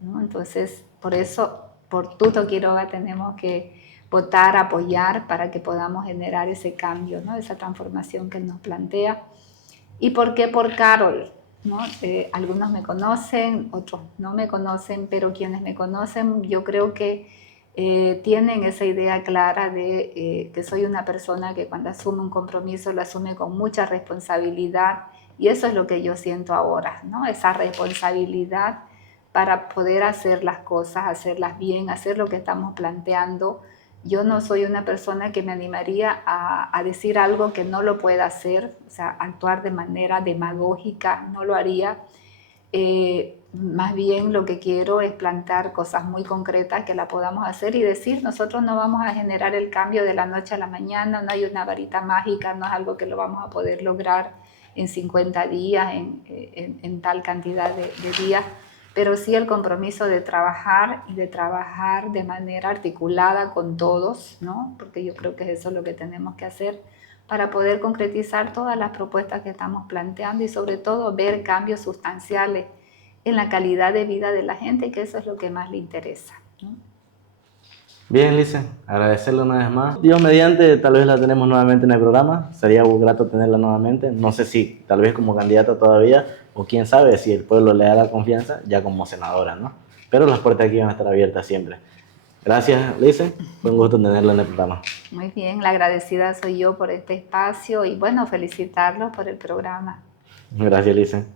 ¿no? Entonces, por eso, por Tuto Quiroga tenemos que votar, apoyar para que podamos generar ese cambio, ¿no? Esa transformación que nos plantea. ¿Y por qué por Carol? ¿No? Algunos me conocen, otros no me conocen, pero quienes me conocen yo creo que tienen esa idea clara de que soy una persona que cuando asume un compromiso lo asume con mucha responsabilidad y eso es lo que yo siento ahora, ¿no? Esa responsabilidad para poder hacer las cosas, hacerlas bien, hacer lo que estamos planteando. Yo no soy una persona que me animaría a decir algo que no lo pueda hacer, o sea, actuar de manera demagógica, no lo haría. Más bien lo que quiero es plantar cosas muy concretas que la podamos hacer y decir, nosotros no vamos a generar el cambio de la noche a la mañana, no hay una varita mágica, no es algo que lo vamos a poder lograr en 50 días, en tal cantidad de días, pero sí el compromiso de trabajar y de trabajar de manera articulada con todos, ¿no? Porque yo creo que eso es lo que tenemos que hacer para poder concretizar todas las propuestas que estamos planteando y sobre todo ver cambios sustanciales en la calidad de vida de la gente, que eso es lo que más le interesa, ¿no? Bien, Licen, agradecerle una vez más. Dios mediante, tal vez la tenemos nuevamente en el programa. Sería muy grato tenerla nuevamente. No sé si tal vez como candidata todavía, o quién sabe si el pueblo le da la confianza ya como senadora, ¿no? Pero las puertas aquí van a estar abiertas siempre. Gracias, Licen. Fue un gusto tenerla en el programa. Muy bien, la agradecida soy yo por este espacio y bueno, felicitarlos por el programa. Gracias, Licen.